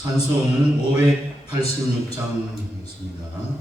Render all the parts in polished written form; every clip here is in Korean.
찬송 586장입니다.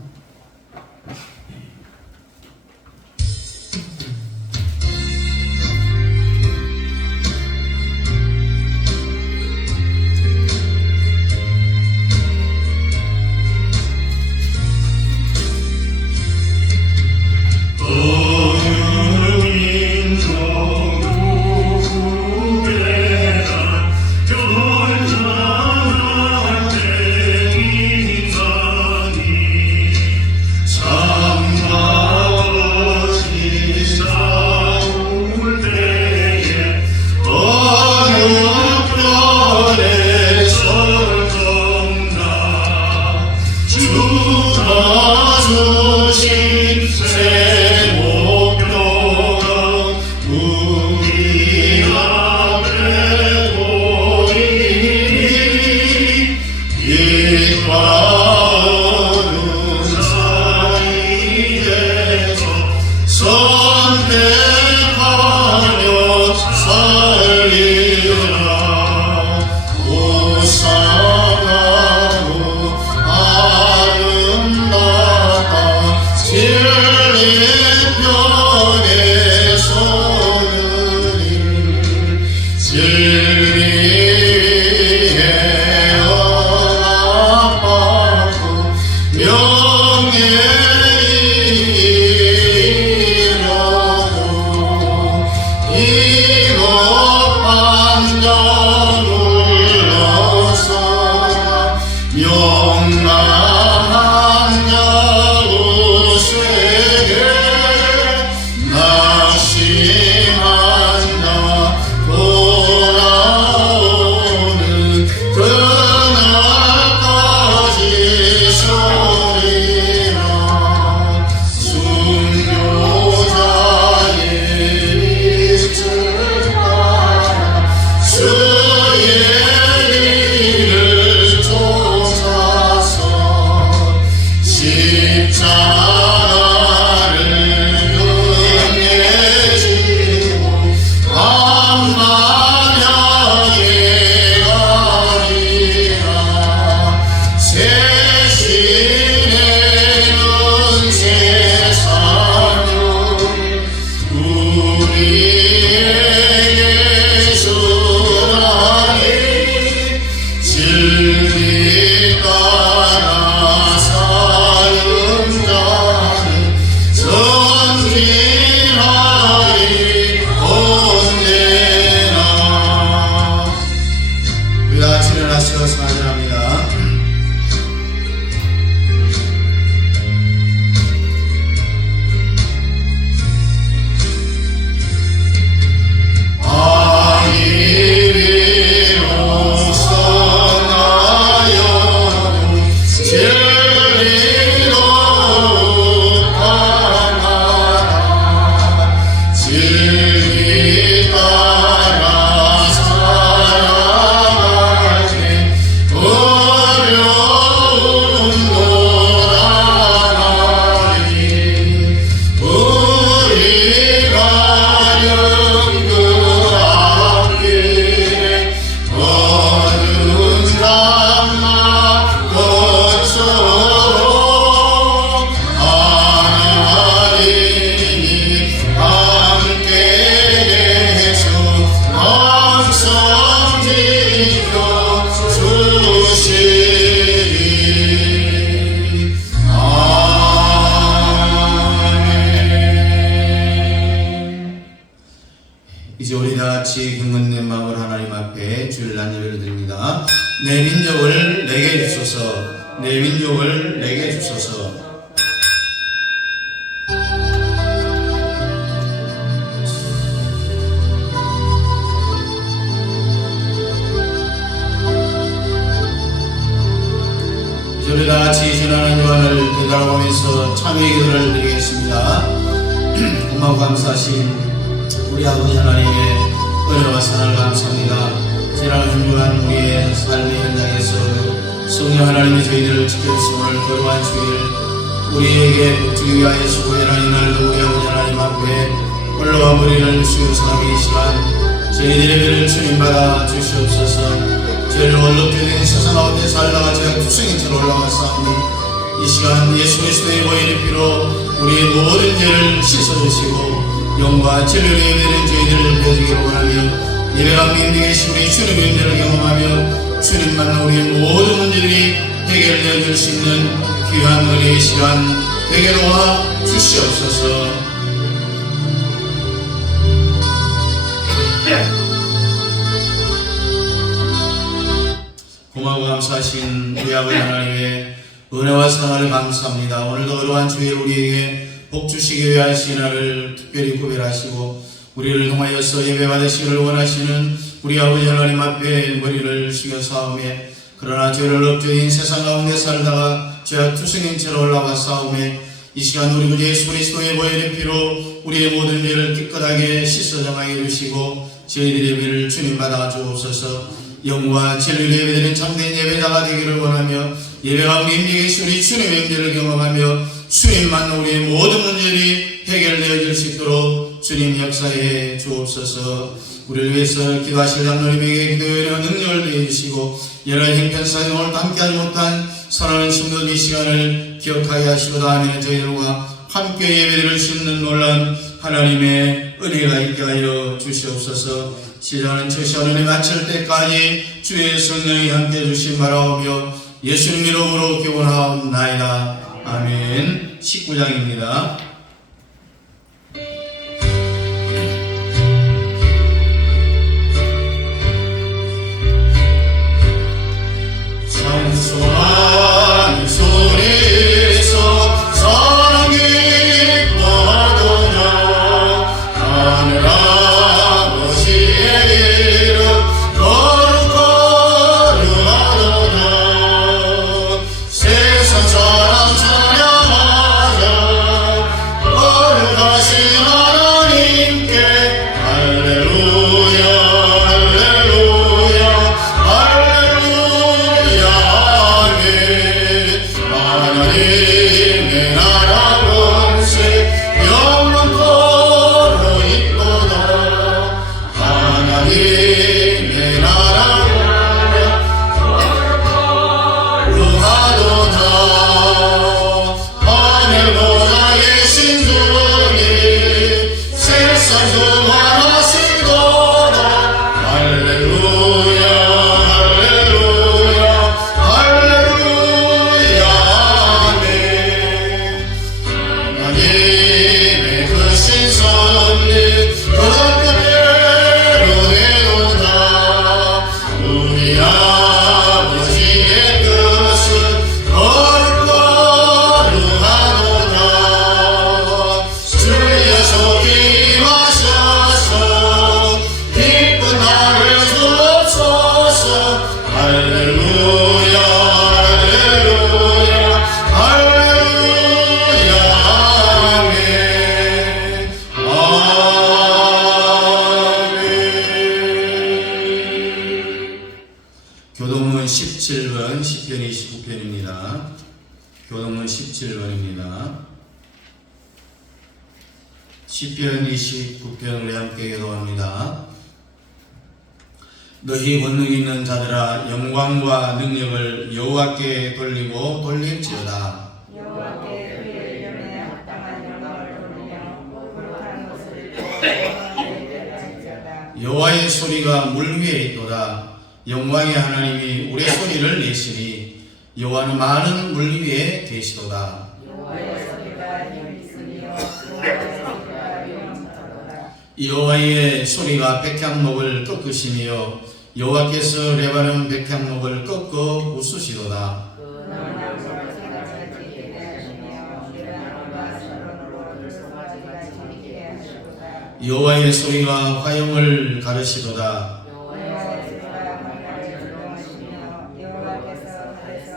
이제 우리 다같이 경건된 마음으로 하나님 앞에 주를 난예배를 드립니다. 내 민족을 내게 주소서, 내 민족을 내게 주소서. 이제 우리 다같이 지나는 주안을 되돌아보면서 참회의 기도를 드리겠습니다. 고마워 감사하신 우리 아버지 하나님의 은혜와 사랑을 감사합니다. 지난 한 주간 우리의 삶의 현장에서 성령 하나님이 저희들을 지켜주심을 거룩한 주일 우리에게 주기 위하여 수고해라. 이날도 우리 아버지 하나님 앞에 올라와 머리를 수요사하기 이 시간 저희들의 배를 주님받아 주시옵소서. 저희를 원롭게 된 세상과 가운데 살다가 제가 투성인처럼 올라왔사오니 이 시간 예수 그리스도의 보혈의 피로 우리의 모든 죄를 씻어주시고 영과 진리로 예배되는 저희들을 되어지기를 원하며 예배가 믿는 계신 우리 주님의 은혜를 경험하며 주님 만나 우리의 모든 문제들이 해결되어 줄 수 있는 귀한 은혜의 시간 되게 도와 주시옵소서. 고마워 감사하신 우리 아버지 하나님의 은혜와 사랑을 감사합니다. 오늘도 그러한 주일 우리에게 복 주시기 위한 신화를 특별히 구별하시고 우리를 통하여서 예배 받으시기를 원하시는 우리 아버지 하나님 앞에 머리를 숙여 싸우매 그러나 죄를 없주인 세상 가운데 살다가 죄악 투성인처럼 올라와 싸우매 이 시간 우리 구 예수 그리스도의 보혈의 피로 우리의 모든 죄를 깨끗하게 씻어 정하게 해주시고 저희들의 예배를 주님 받아 주옵소서. 영과 진리로 예배드리는 참된 예배자가 되기를 원하며 예배와 민족의 우리 주님의 은혜를 경험하며 주님 만나 우리의 모든 문제들이 해결되어질 수 있도록 주님 역사해 주옵소서. 우리를 위해서 기도하실 장로님에게 기도의 능력을 더해주시고 여러 형편사에 오늘도 함께하지 못한 사랑하는 성도들 이 시간을 기억하게 하시고 다음에는 저희들과 함께 예배드릴 수 있는 놀라운 하나님의 은혜가 있게 하여 주시옵소서. 시작하는 첫 시간을 마칠 때까지 주의 성령이 함께해 주신 바라오며 예수님 이름으로 기원하옵나이다. 아멘. 19장입니다. 찬송하는 소리에서 사랑 기뻐하도다. 하늘 아버지의 이름 거룩거룩하도다. 세상 사람 찬양하자. 거룩하신 하나님께 할렐루야 할렐루야 할렐루야. 하나님의 나라 권세 영원토록 있도다. 하나님의 나라 거룩하도다. 하늘보다 계신 주님 세상 주만하시도다. 할렐루야 할렐루야 할렐루야. 아멘. 하나님의 크신 섭리 그 뜻대로 되도다. 우리 아버지의 뜻은 거룩거룩하도다. 주여 속히 임하셔서 기쁜 날을 주옵소서. 할렐루야 할렐루야 할렐루야. 아멘 아멘. 교동문 17번 시편 29편입니다. 교동문 17번입니다. 시편 29편을 함께 기도합니다. 너희 권능 있는 자들아 영광과 능력을 여호와께 돌리고 돌릴지어다. 여호와께 그의 이름에 합당한 영광을 돌리며 거룩한 것을 예배할지어다. 여호와의 소리가 물 위에 있도다. 영광의 하나님이 우리의 소리를 내시니 여호와는 많은 물 위에 계시도다. 여호와의 소리가 힘이 있으며 여호와의 소리가 위엄하도다. 여호와의 소리가 백향목을 꺾으시며 여호와께서 레바논 백향목을 꺾어 부수시도다. 그 너무나 생각을 지게 하시며 레바논과 샤론으로 들소가지가 지게 하시도다. 여호와의 소리가 화염을 가르시도다. 여호와의 소리가 화살을 조종하시며 여호와께서 하늘에서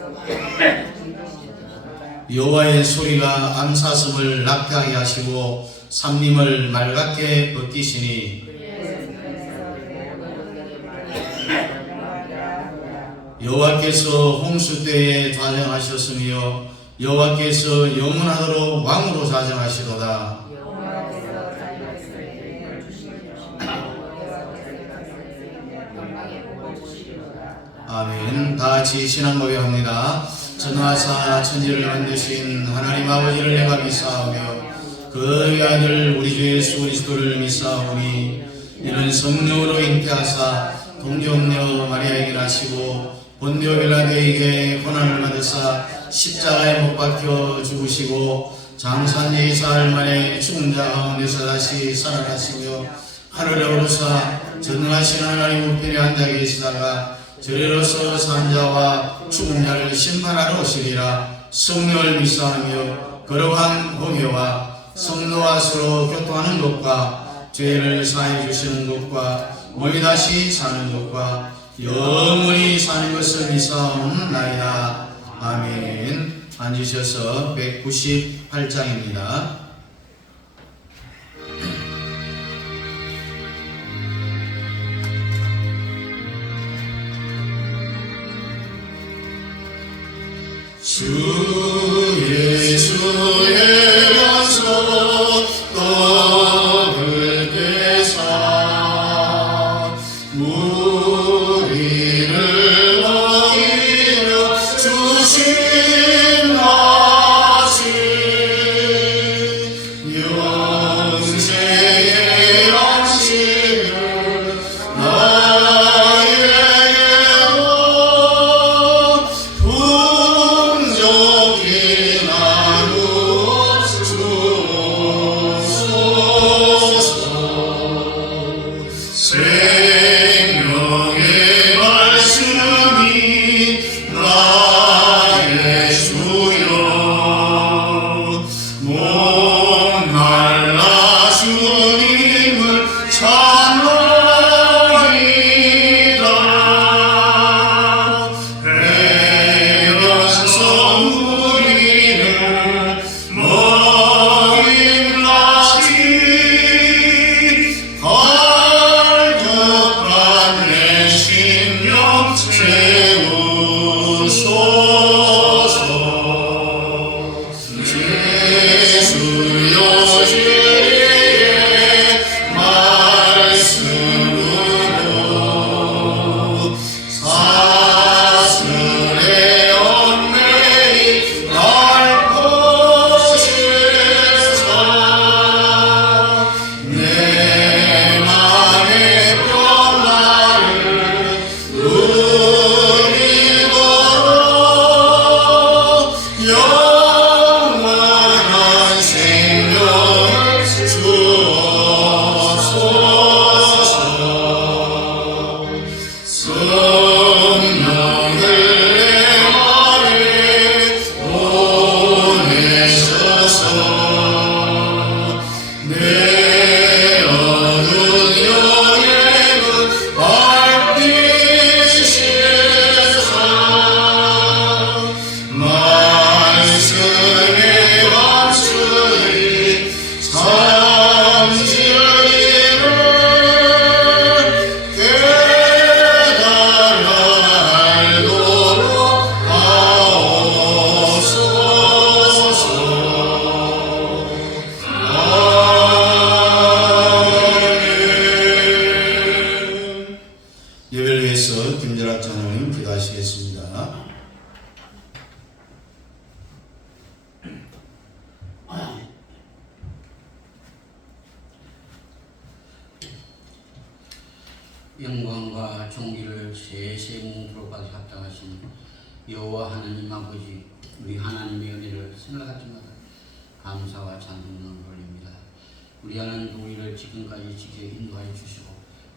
지키시도다. 여호와의 소리가 암사슴을 낙하게 하시고 삼림을 맑게 벗기시니 여호와께서 홍수 때에 좌정하셨으며 여호와께서 영원하도록 왕으로 좌정하시도다. 여호와께서 자기의 주시며 여호와께서 영광의 복을 주시리로다. 아멘. 다 같이 신앙 고백합니다. 전하사 천지를 만드신 하나님 아버지를 내가 믿사오며 그의 아들 우리 주 예수 그리스도를 믿사오니 이는 성령으로 잉태하사 동정녀 마리아에게 나시고 본디오 빌라도에게 고난을 받으사 십자가에 못 박혀 죽으시고 장사 4사흘 만에 죽은 자 가운데서 다시 살아나시며 하늘에 오르사 전능하신 하나님 우편에 앉아 계시다가 저리로서 산자와 죽은 자를 심판하러 오시리라. 성령을 믿사하며 거룩한 공회와 성도와 서로 교통하는 것과 죄를 사해 주시는 것과 몸이 다시 사는 것과 영원히 사는 것을 믿사옵나이다. 아멘. 앉으셔서 198장입니다. 주 예수의 연소 떡을 떼사 우리를 먹이려 주신 맛이 영생의 양식을 생명의 말씀이 나의 주여 목말라 주님을 찾나이다. 배연성 우리를 먹임나지 예배를 위해서 김절학 장로님 기도하시겠습니다. 영광과 존귀를 세세 뭉토록 받으 합당하신 여호와 하나님 아버지, 우리 하나님의 은혜를 생각할 때마다 감사와 찬송을 올립니다. 우리 하나님 우리를 지금까지 지켜 인도하여 주시고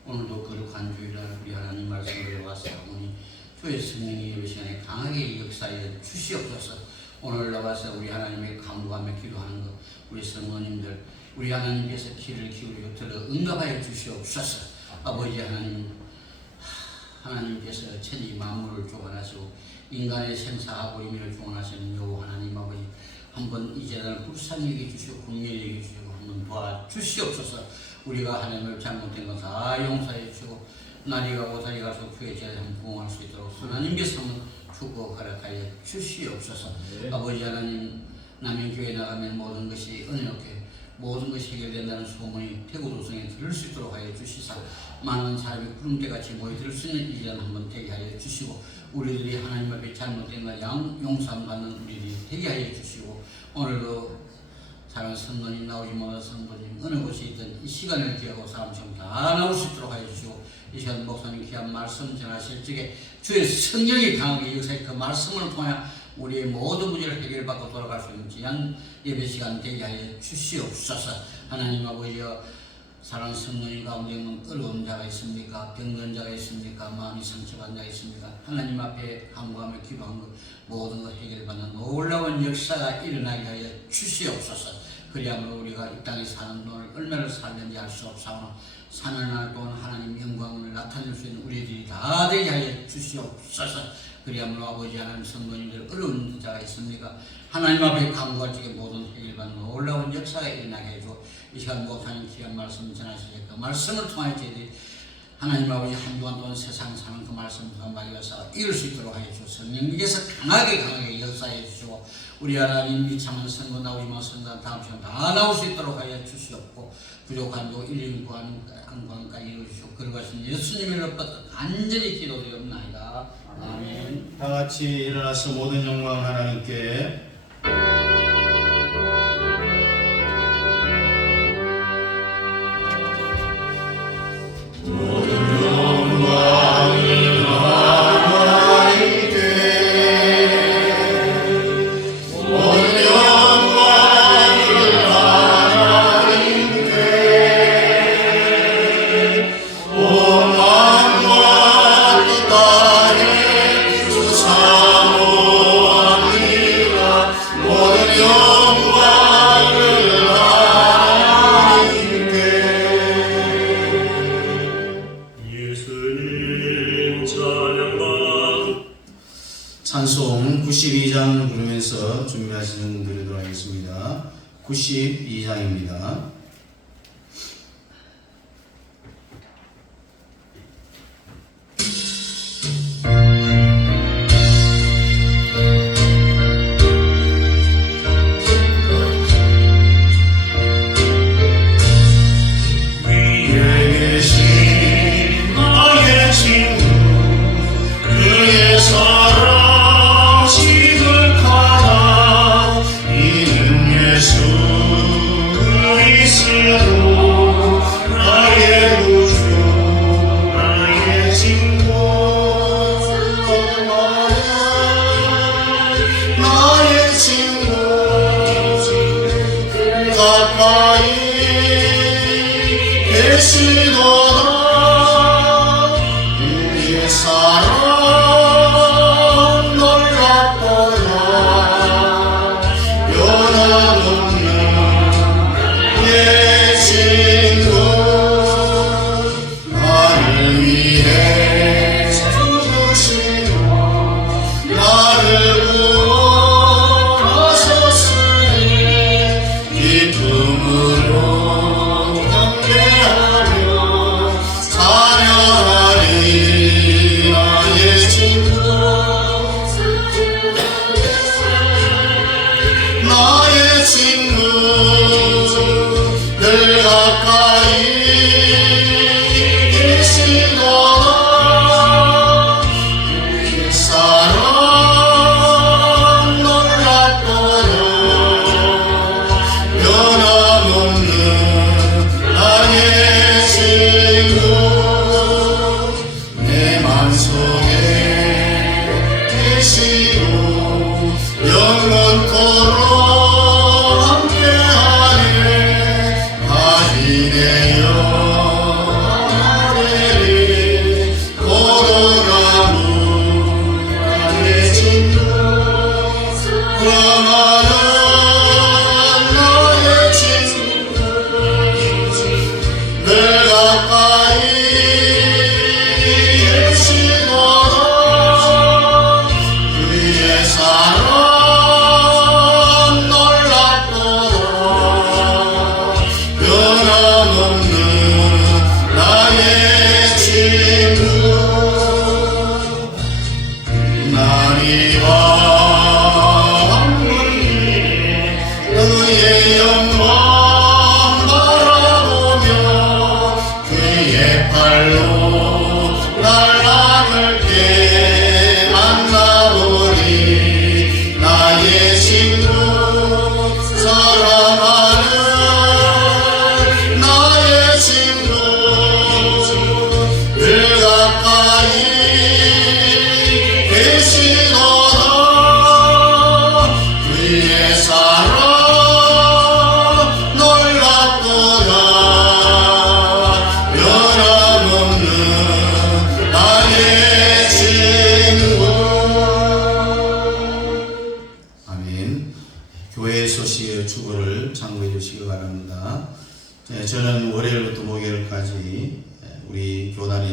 오늘도 거룩한 주일날 우리 하나님 말씀을 배워왔사오니 주의 성령이 예배 시간에 강하게 역사하여 주시옵소서. 오늘 나와서 우리 하나님의 간구하며 기도하는 것, 우리 성모님들 우리 하나님께서 귀를 기울여 들어 응답하여 주시옵소서. 아버지 하나님께서 천지 만물을 주관하시고 인간의 생사하고 임의를 주관하시는 여호와 하나님 아버지, 한번 이 재단을 불쌍히 여겨주시고 국민에 여겨주시고 한번 도와주시옵소서. 우리가 하나님을 잘못된 것 다 용서해 주시고 날이 가고 달이 가서 주의 재단에 한번 부응할 수 있도록 하나님께서 한번 축복 허락하여 주시옵소서. 아버지 하나님, 남인교회 나가면 모든 것이 은혜롭게 모든 것이 해결된다는 소문이 대구도성에 들을 수 있도록 하여 주시사 많은 사람이 구름대같이 모여들 수 있는 일은 한번 되게 하여 주시고 우리들이 하나님 앞에 잘못된 것 용서함 받는 우리들이 되게 하여 주시고 오늘도 사랑하는 성도님 나오지 못한 성도님 어느 곳에 있든 이 시간을 기하고 사람처럼 다 나올 수 있도록 하여 주시고 이 시간 목사님 귀한 말씀 전하실 적에 주의 성령이 강하게 역사해 그 말씀을 통해 우리의 모든 문제를 해결받고 돌아갈 수 있는 귀한 예배 시간 되게 하여 주시옵소서. 하나님 아버지여 사랑하는 성도님 가운데 어려운 자가 있습니까? 병든 자가 있습니까? 마음이 상처받은 자가 있습니까? 하나님 앞에 간구하며 기도한 것 모든 것 해결받는 놀라운 역사가 일어나게 하여 주시옵소서. 그리하면 우리가 이 땅에 사는 동안 얼마나 살는지 알 수 없사오나 사는 날 동안 하나님 영광을 나타낼 수 있는 우리들이 다 되게 하여 주시옵소서. 그리하면 아버지 하나님 성도님들 어려운 자가 있습니까? 하나님 앞에 간구할 적에 모든 해결받는 놀라운 역사가 일어나게 해주고 이 시간 목사님 귀한 말씀 전하시겠다. 그 말씀을 통하여 저희들이 하나님 아버지 한 주간 동안 세상 사는 그 말씀을 막여서 이룰 수 있도록 하여 주시고 성령님께서 강하게 역사해 주시고 우리 하나님 미참한 선거 나오지만 선거 다음 시간 다 나올 수 있도록 하여 주시옵고 부족한 도 1인 구하는 안광까지 이루시고 그러하신 예수님을 받아 간절히 기도드리옵나이다. 아멘. 다 같이 일어나서 모든 영광 하나님께. 찬송 92장 부르면서 준비하시는 분들이 하겠습니다. 92장입니다. 영광 바라보며 그의 발로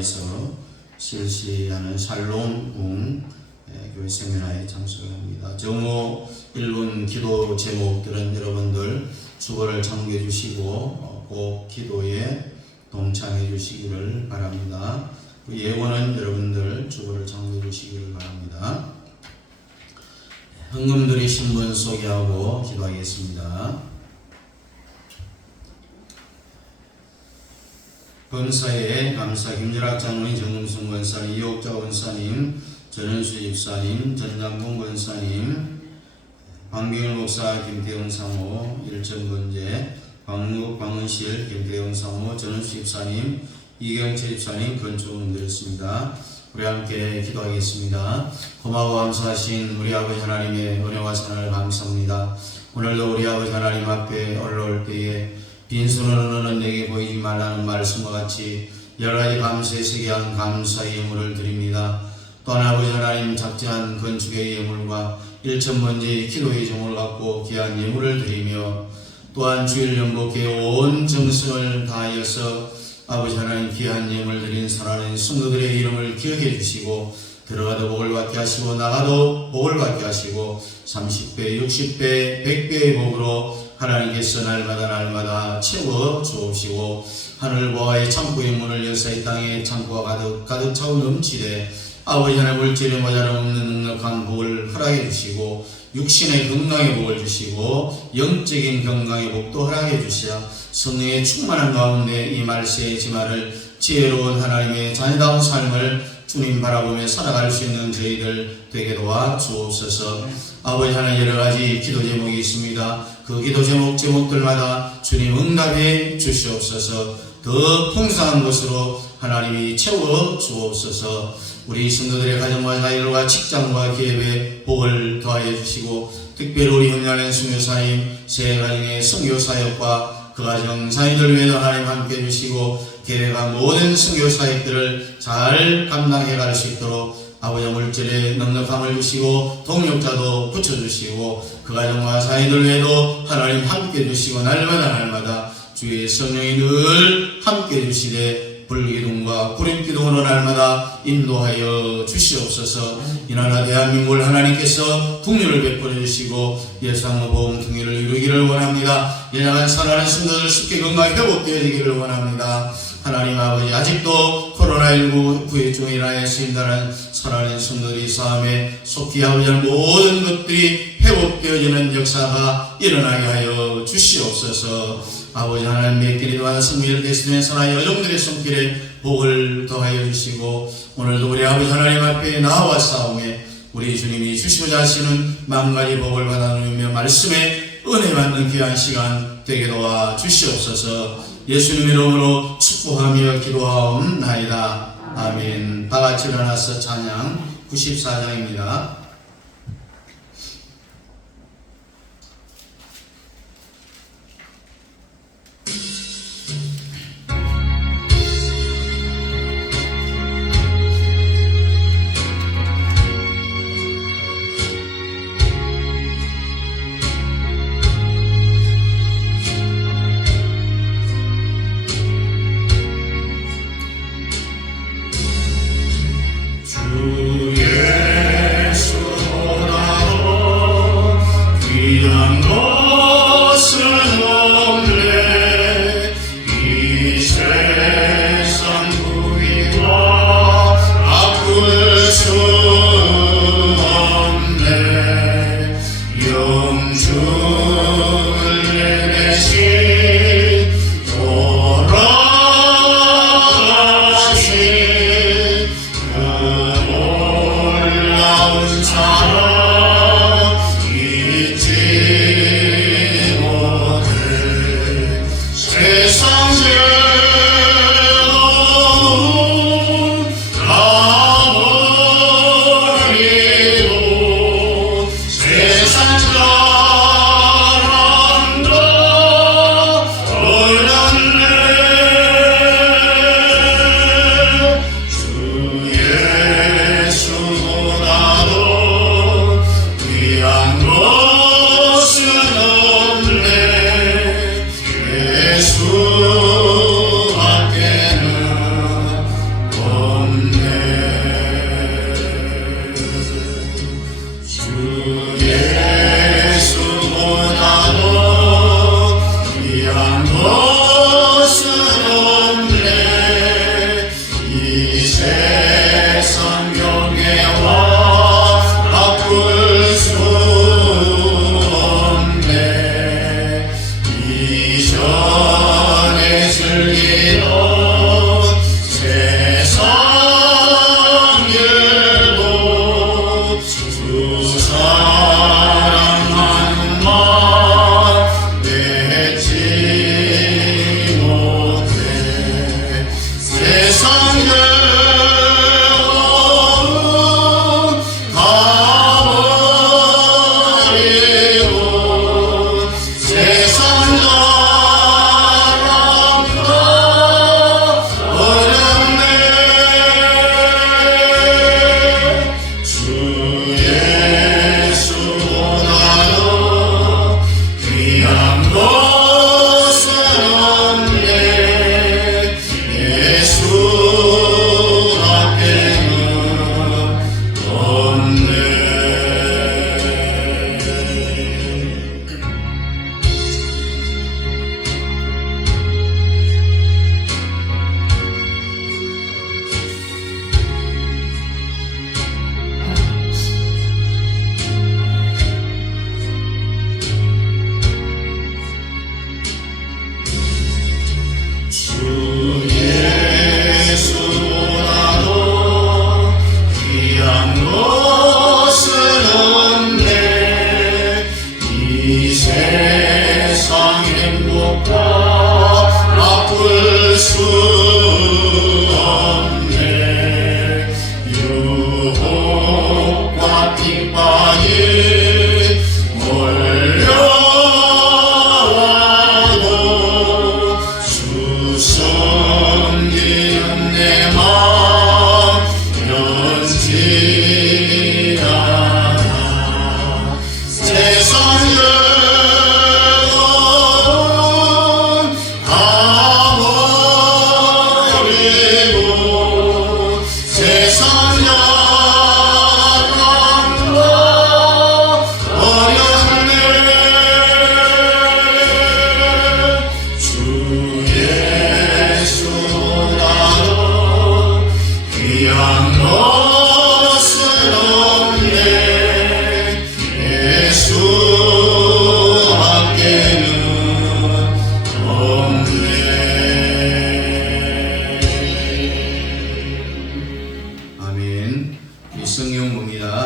부산에서 실시하는 샬롬궁 교회 세미나에 참석을 합니다. 정오 1분 기도 제목들은 여러분들 주보를 참고해 주시고 꼭 기도에 동참해 주시기를 바랍니다. 예고는 여러분들 주보를 참고해 주시기를 바랍니다. 헌금드리신 분 소개하고 기도하겠습니다. 범사에 감사 김철학 장로님, 정금순 권사님, 이옥자 권사님, 전은수 집사님, 전장군 권사님, 박명일 목사, 김태영 사모, 일천번제, 광목 광은실, 김태영 사모, 전은수 집사님, 이경채 집사님, 건축원들이었습니다. 우리 함께 기도하겠습니다. 고마워 감사하신 우리 아버지 하나님의 은혜와 사랑을 감사합니다. 오늘도 우리 아버지 하나님 앞에 올라올 때에 빈손으로 너는 내게 보이지 말라는 말씀과 같이 여러가지 감사의 세계한 감사의 예물을 드립니다. 또한 아버지 하나님 작지한 건축의 예물과 일천번제의 기도의 종을 갖고 귀한 예물을 드리며 또한 주일 연복에 온 정성을 다하여서 아버지 하나님 귀한 예물 드린 사랑하는 성도들의 이름을 기억해 주시고 들어가도 복을 받게 하시고 나가도 복을 받게 하시고 30배, 60배, 100배의 복으로 하나님께서 날마다 채워 주옵시고 하늘 보아의 창고의 문을 여사 이 땅에 창고가 가득 차고 넘치되 아버지 하나님 물질에 모자람없는 넉넉한 복을 허락해 주시고 육신의 건강의 복을 주시고 영적인 건강의 복도 허락해 주시어 성령의 충만한 가운데 이 말세의 지마를 지혜로운 하나님의 자녀다운 삶을 주님 바라보며 살아갈 수 있는 저희들 되게 도와 주옵소서. 아버지 하나님 여러가지 기도 제목이 있습니다. 그 기도 제목들마다 주님 응답해 주시옵소서. 더 풍성한 것으로 하나님이 채워 주옵소서. 우리 성도들의 가정과 자녀들과 직장과 기업에 복을 더하여 주시고 특별히 우리 현장의 선교사님 새 가정의 선교사역과 그 가정 자녀들 위해서 하나님 함께 해주시고 계획한 모든 선교사역들을 잘 감당해 갈 수 있도록 아버지 물질에 넉넉함을 주시고 동력자도 붙여주시고 그 가정과 자녀들 위에도 하나님 함께 해주시고 날마다 주의 성령이 늘 함께 해주시되 불기둥과 구름기둥으로 날마다 인도하여 주시옵소서. 이 나라 대한민국을 하나님께서 풍요를 베풀어 주시고 예상의 보험 통일을 이루기를 원합니다. 예정한 살아가는 성도들 쉽게 건강히 회복되어지기를 원합니다. 하나님 아버지 아직도 코로나19 구애 중이라 했습니다는 살아가는 성도들이 싸움에 속히 아버지 모든 것들이 회복되어지는 역사가 일어나게 하여 주시옵소서. 아버지 하나님 매끼리 또한 승리를 대신해 선하여 여종들의 손길에 복을 더하여 주시고 오늘도 우리 아버지 하나님 앞에 나와 싸움에 우리 주님이 주시고자 하시는 만가지 복을 받아 누리며 말씀에 은혜 받는 귀한 시간 되게 도와 주시옵소서. 예수님 이름으로 축복하며 기도하옵나이다. 아멘. 다같이 일어나서 찬양 94장입니다. 주 예수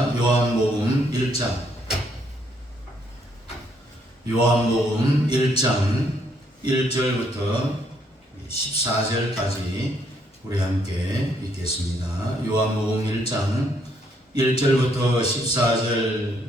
있습니다. 요한복음 1장 1절부터 14절까지 우리 함께 읽겠습니다. 요한복음 1장 1절부터 14절.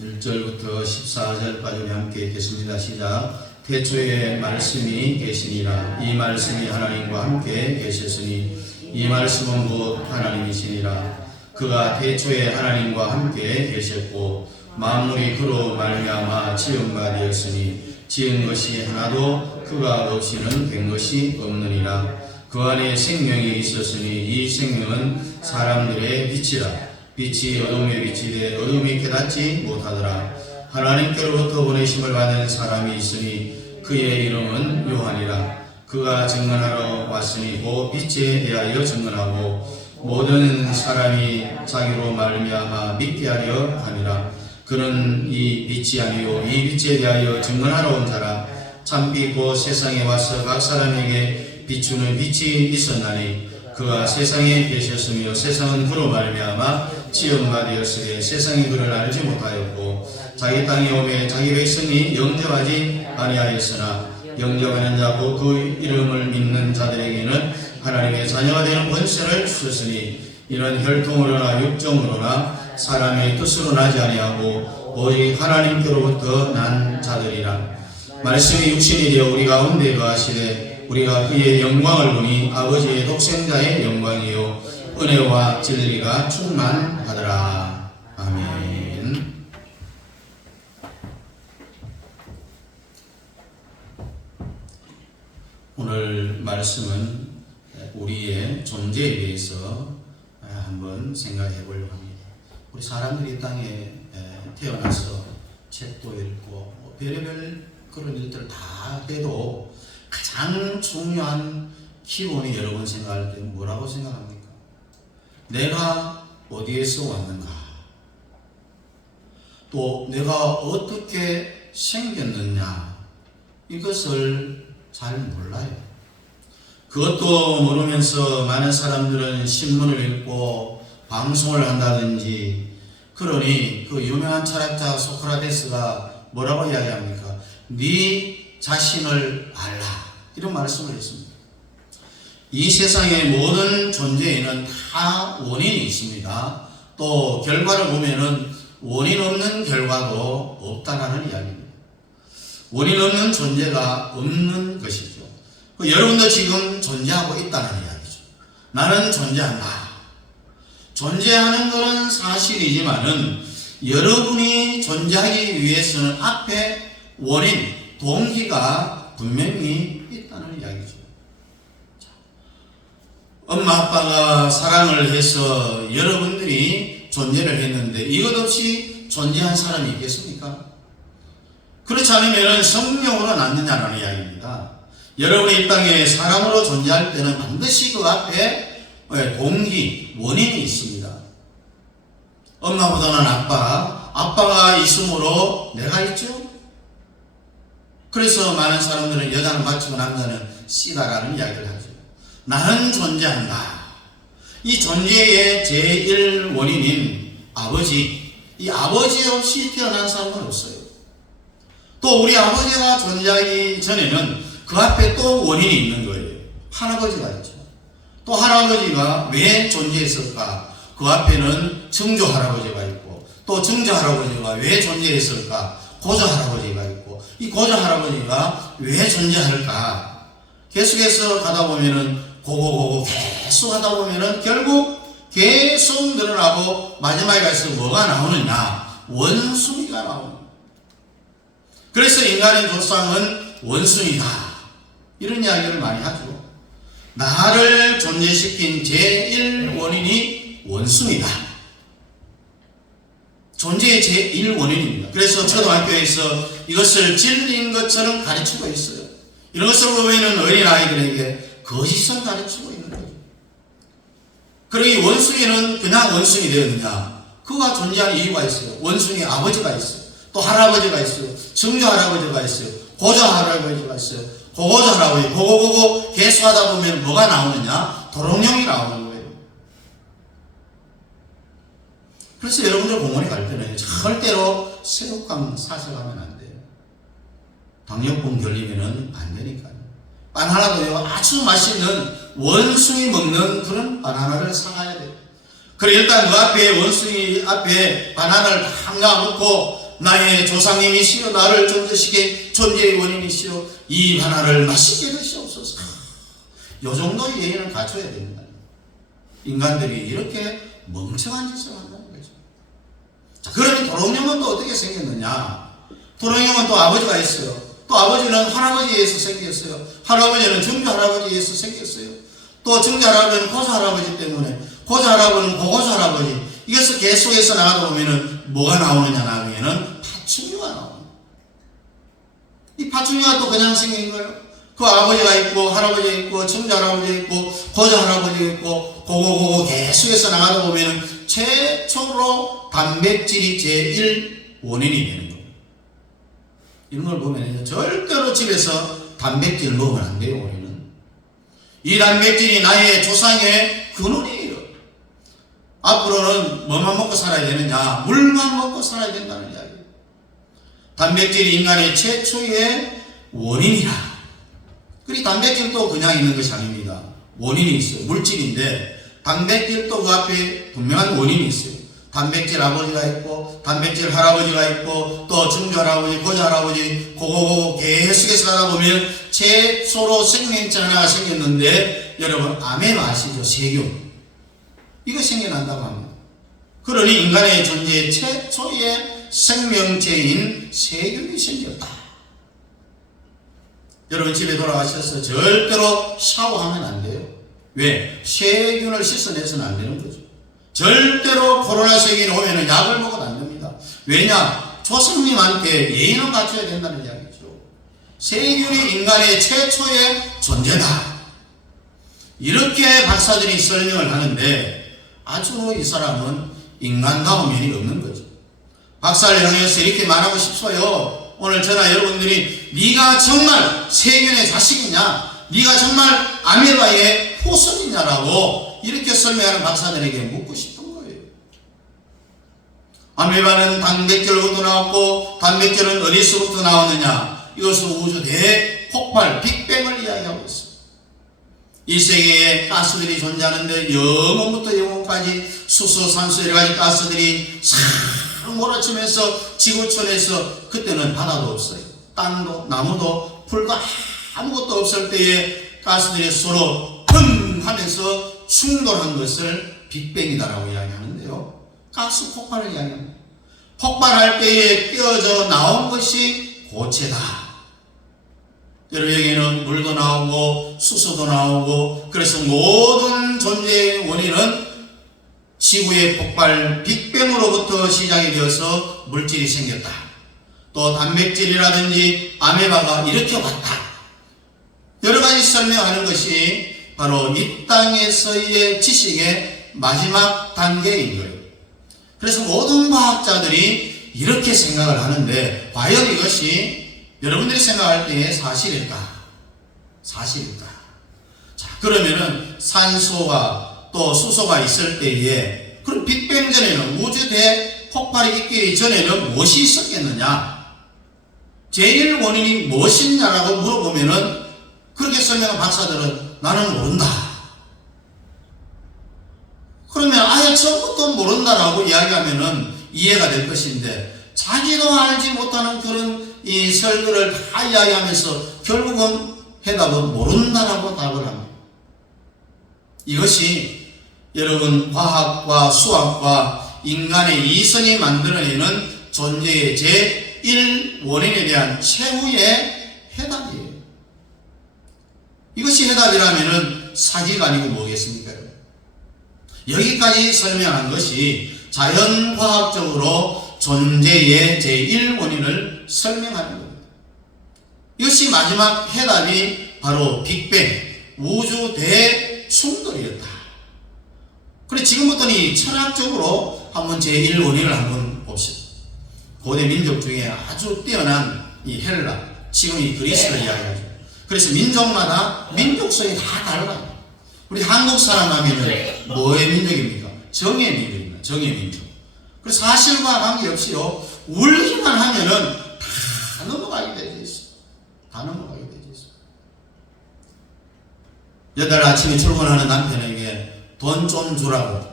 (1절부터 14절까지) 우리 함께 읽겠습니다. 시작. 태초에 말씀이 계시니라. 이 말씀이 하나님과 함께 계셨으니 이 말씀은 곧 하나님이시니라. 그가 태초에 하나님과 함께 계셨고 만물이 그로 말미암아 지은 바 되었으니 지은 것이 하나도 그가 없이는 된 것이 없느니라. 그 안에 생명이 있었으니 이 생명은 사람들의 빛이라. 빛이 어둠에 비치되 어둠이 깨닫지 못하더라. 하나님께로부터 보내심을 받은 사람이 있으니 그의 이름은 요한이라. 그가 증언하러 왔으니 그 빛에 대하여 증언하고 모든 사람이 자기로 말미암아 믿게 하려 함이라. 그는 이 빛이 아니요 이 빛에 대하여 증언하러 온 자라. 참빛 곧 세상에 와서 각 사람에게 비추는 빛이 있었나니 그가 세상에 계셨으며 세상은 그로 말미암아 지은 바 되었으되 세상이 그를 알지 못하였고 자기 땅에 오매 자기 백성이 영접하지 아니하였으나 영접하는 자 곧 그 이름을 믿는 자들에게는 하나님의 자녀가 되는 권세를 주셨으니 이는 혈통으로나 육정으로나 사람의 뜻으로 나지 아니하고 오직 하나님께로부터 난 자들이라. 말씀이 육신이 되어 우리 가운데 거하시되 우리가 그의 영광을 보니 아버지의 독생자의 영광이요 은혜와 진리가 충만하더라. 아멘. 오늘 말씀은 우리의 존재에 대해서 한번 생각해 보려고 합니다. 우리 사람들이 이 땅에 태어나서 책도 읽고 별의별 그런 일들을 다 해도 가장 중요한 기본이 여러분 생각할 때 뭐라고 생각합니까? 내가 어디에서 왔는가? 또 내가 어떻게 생겼느냐? 이것을 잘 몰라요. 그것도 모르면서 많은 사람들은 신문을 읽고 방송을 한다든지, 그러니 그 유명한 철학자 소크라테스가 뭐라고 이야기합니까? 네 자신을 알라, 이런 말씀을 했습니다. 이 세상의 모든 존재에는 다 원인이 있습니다. 또 결과를 보면은 원인 없는 결과도 없다라는 이야기입니다. 원인 없는 존재가 없는 것이죠. 여러분도 지금 존재하고 있다는 이야기죠. 나는 존재한다. 존재하는 것은 사실이지만은 여러분이 존재하기 위해서는 앞에 원인, 동기가 분명히 있다는 이야기죠. 엄마 아빠가 사랑을 해서 여러분들이 존재를 했는데 이것 없이 존재한 사람이 있겠습니까? 그렇지 않으면 성령으로 낳느냐라는 이야기입니다. 여러분이 이 땅에 사람으로 존재할 때는 반드시 그 앞에 동기, 원인이 있습니다. 엄마보다는 아빠가 있으므로 내가 있죠. 그래서 많은 사람들은 여자는 마치고 남자는 씨다라는 이야기를 하죠. 나는 존재한다. 이 존재의 제일 원인인 아버지, 이 아버지 없이 태어난 사람은 없어요. 또 우리 아버지가 존재하기 전에는 그 앞에 또 원인이 있는 거예요. 할아버지가 있죠. 또 할아버지가 왜 존재했을까? 그 앞에는 증조 할아버지가 있고, 또 증조 할아버지가 왜 존재했을까? 고조 할아버지가 있고, 이 고조 할아버지가 왜 존재할까? 계속해서 가다 보면은 고고 계속 하다 보면은 결국 계속 늘어나고 마지막에 가서 뭐가 나오느냐? 원숭이가 나옵니다. 그래서 인간의 조상은 원숭이다, 이런 이야기를 많이 하죠. 나를 존재시킨 제일 원인이 원숭이다. 존재의 제일 원인입니다. 그래서 초등학교에서 이것을 진리인 것처럼 가르치고 있어요. 이런 것을 보면 어린아이들에게 거짓을 가르치고 있는 거예요. 그러니 원숭이는 그냥 원숭이 되었느냐? 그가 존재하는 이유가 있어요. 원숭이 아버지가 있어요. 또 할아버지가 있어요. 증조 할아버지가 있어요. 고조 할아버지가 있어요. 고고조 할아버지, 고고고고 계속 하다 보면 뭐가 나오느냐? 도롱뇽이 나오는 거예요. 그래서 여러분들 공원에 갈 때는 절대로 새우깡 사서 가면 안 돼요. 당뇨병 걸리면은 안 되니까요. 바나나도요, 아주 맛있는 원숭이 먹는 그런 바나나를 사가야 돼요. 그래, 일단 그 앞에 원숭이 앞에 바나나를 한가 놓고 나의 조상님이시여, 나를 존재시킨 존재의 원인이시여, 이 바나나를 맛있게 드시옵소서. 요 정도의 예의는 갖춰야 됩니다. 인간들이 이렇게 멍청한 짓을 한다는 거죠. 자, 그러면 도롱뇽은 또 어떻게 생겼느냐? 도롱뇽은 또 아버지가 있어요. 또 아버지는 할아버지에서 생겼어요. 할아버지는 증조 할아버지에서 생겼어요. 또 증조 할아버지는 고조 할아버지 때문에, 고조 할아버지는 고고조 할아버지. 이것을 계속해서 나가다 보면은 뭐가 나오느냐 하면은 파충류가 나옵니다. 이 파충류가 또 그냥 생긴 거예요. 그 아버지가 있고 할아버지가 있고 증조 할아버지가 있고 고조 할아버지가 있고 고고고고 계속해서 나가다 보면은 최초로 단백질이 제1 원인이 되는 거예요. 이런 걸 보면 절대로 집에서 단백질 먹으면 안 돼요. 우리는 이 단백질이 나의 조상의 근원이에요. 앞으로는 뭐만 먹고 살아야 되느냐? 물만 먹고 살아야 된다는 이야기예요. 단백질이 인간의 최초의 원인이라. 그리고 단백질도 그냥 있는 것이 아닙니다. 원인이 있어요. 물질인데 단백질도 그 앞에 분명한 원인이 있어요. 단백질 아버지가 있고 단백질 할아버지가 있고 또 증조 할아버지, 고조 할아버지, 고고고 계속해서 가다 보면 최초로 생명체 하나가 생겼는데, 여러분 아메바 아시죠? 세균. 이거 생겨난다고 합니다. 그러니 인간의 존재의 최초의 생명체인 세균이 생겼다. 여러분 집에 돌아가셔서 절대로 샤워하면 안 돼요. 왜? 세균을 씻어내서는 안 되는 거죠. 절대로 코로나 세균이 오면은 약을 먹어도 안 됩니다. 왜냐? 조상님한테 예의는 갖춰야 된다는 이야기죠. 세균이 인간의 최초의 존재다. 이렇게 박사들이 설명을 하는데 아주 이 사람은 인간다운 면이 없는 거죠. 박사를 향해서 이렇게 말하고 싶어요. 오늘 저나 여러분들이 네가 정말 세균의 자식이냐? 네가 정말 아메바의 후손이냐라고 이렇게 설명하는 박사들에게 묻고 싶은 거예요. 아메바는 단백질로부터 나왔고 단백질은 어디서부터 나왔느냐? 이것은 우주 대폭발 빅뱅을 이야기하고 있습니다. 이 세계에 가스들이 존재하는데 영원부터 영원까지 수소, 산소 여러 가지 가스들이 싹 몰아치면서 지구촌에서, 그때는 바다도 없어요. 땅도 나무도 풀도 아무것도 없을 때에 가스들이 서로 펑 하면서 충돌한 것을 빅뱅이다라고 이야기하는데요. 가스 폭발을 이야기합니다. 폭발할 때에 띄어져 나온 것이 고체다. 여러분 여기에는 물도 나오고 수소도 나오고, 그래서 모든 존재의 원인은 지구의 폭발 빅뱅으로부터 시작이 되어서 물질이 생겼다. 또 단백질이라든지 아메바가 이렇게 왔다. 여러 가지 설명하는 것이 바로 이 땅에서의 지식의 마지막 단계인 거예요. 그래서 모든 과학자들이 이렇게 생각을 하는데, 과연 이것이 여러분들이 생각할 때의 사실일까? 사실일까? 자, 그러면은 산소가 또 수소가 있을 때에, 그럼 빅뱅 전에는, 우주 대폭발이 있기 전에는 무엇이 있었겠느냐? 제일 원인이 무엇이냐라고 물어보면은 그렇게 설명한 박사들은 나는 모른다. 그러면 아예 처음부터 모른다라고 이야기하면은 이해가 될 것인데, 자기도 알지 못하는 그런 이 설들을 다 이야기하면서 결국은 해답은 모른다라고 답을 합니다. 이것이 여러분 과학과 수학과 인간의 이성이 만들어내는 존재의 제1 원인에 대한 최후의 해답이에요. 이것이 해답이라면은 사기가 아니고 뭐겠습니까? 여기까지 설명한 것이 자연과학적으로 존재의 제1 원인을 설명하는 겁니다. 이것이 마지막 해답이 바로 빅뱅, 우주 대충돌이었다. 그래, 지금부터는 이 철학적으로 한번 제1 원인을 한번 봅시다. 고대 민족 중에 아주 뛰어난 이 헬라, 지금 이 그리스를 이야기하죠. 그래서 민족마다 민족성이 다 달라요. 우리 한국 사람 하면은 뭐의 민족입니까? 정의 민족입니다. 정의 민족. 그래서 사실과 관계없이요, 울기만 하면은 다 넘어가게 되어 있어요. 다 넘어가게 되어 있어요. 여덟 아침에 출근하는 남편에게 돈 좀 주라고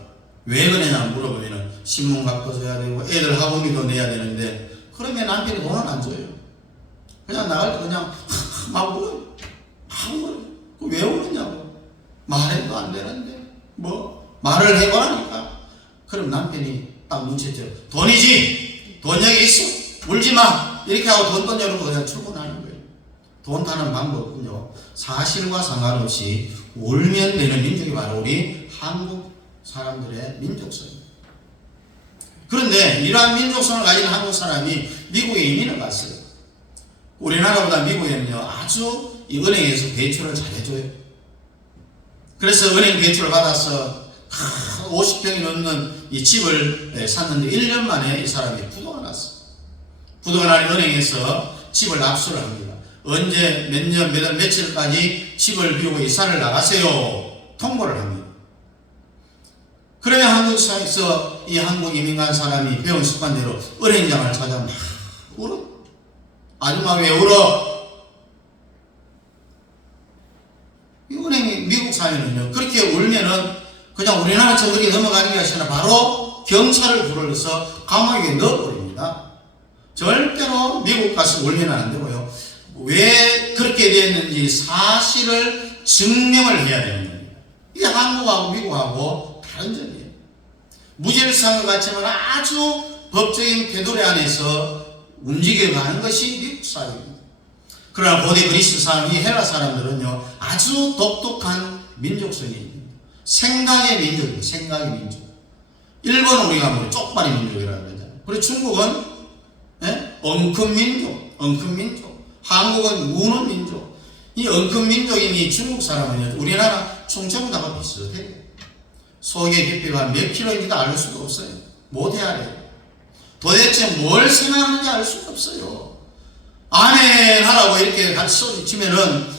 왜 그러냐 물어보면은 신문값도 줘야 되고 애들 학원비도 내야 되는데, 그러면 남편이 돈은 안 줘요. 그냥 나갈 때 그냥 막 울어요. 막 울어요. 왜 우느냐고. 말해도 안 되는데 뭐 말을 해고 하니까. 그럼 남편이 딱 눈치채죠. 돈이지, 돈 여기 있어, 울지 마, 이렇게 하고 돈 열고 그냥 출근하는 거예요. 돈 타는 방법은요, 사실과 상관없이 울면 되는 민족이 바로 우리 한국 사람들의 민족성입니다. 그런데 이러한 민족성을 가진 한국 사람이 미국에 이민을 갔어요. 우리나라보다 미국에는요, 아주 이 은행에서 대출을 잘해줘요. 그래서 은행 대출을 받아서 50평이 넘는 이 집을 샀는데 1년 만에 이 사람이 부도가 났어. 부도가 나는 은행에서 집을 압수를 합니다. 언제 몇 년 몇 월 며칠까지 집을 비우고 이사를 나가세요, 통보를 합니다. 그러면 한국에서 이 한국 이민 간 사람이 배운 습관대로 은행장을 찾아 막 울어. 아줌마 왜 울어? 이 은행이 미국 사회는요, 그렇게 울면은 그냥 우리나라처럼 그렇게 넘어가는 게 아니라 바로 경찰을 불러서 감옥에 넣어버립니다. 절대로 미국 가서 울면 안 되고요. 왜 그렇게 됐는지 사실을 증명을 해야 되는 겁니다. 이게 한국하고 미국하고 다른 점이에요. 무질서한 것 같지만 아주 법적인 테두리 안에서 움직여가는 것이 미국 사회입니다. 그러나 고대 그리스 사람, 이 헬라 사람들은요, 아주 독특한 민족성이 있습니다. 생각의 민족입니다. 생각의 민족. 일본은 우리가 뭐 쪽발이 민족이라고 그러잖아요. 그리고 중국은 엉큼 민족, 엉큼 민족. 한국은 우는 민족. 이 엉큼 민족인 이 중국 사람은요, 우리나라 충청도하고 비슷해요. 속의 깊이가 몇 킬로인지도 알 수가 없어요. 못 헤아려요. 도대체 뭘 생각하는지 알 수가 없어요. 아멘 하라고 이렇게 같이 소리 치면은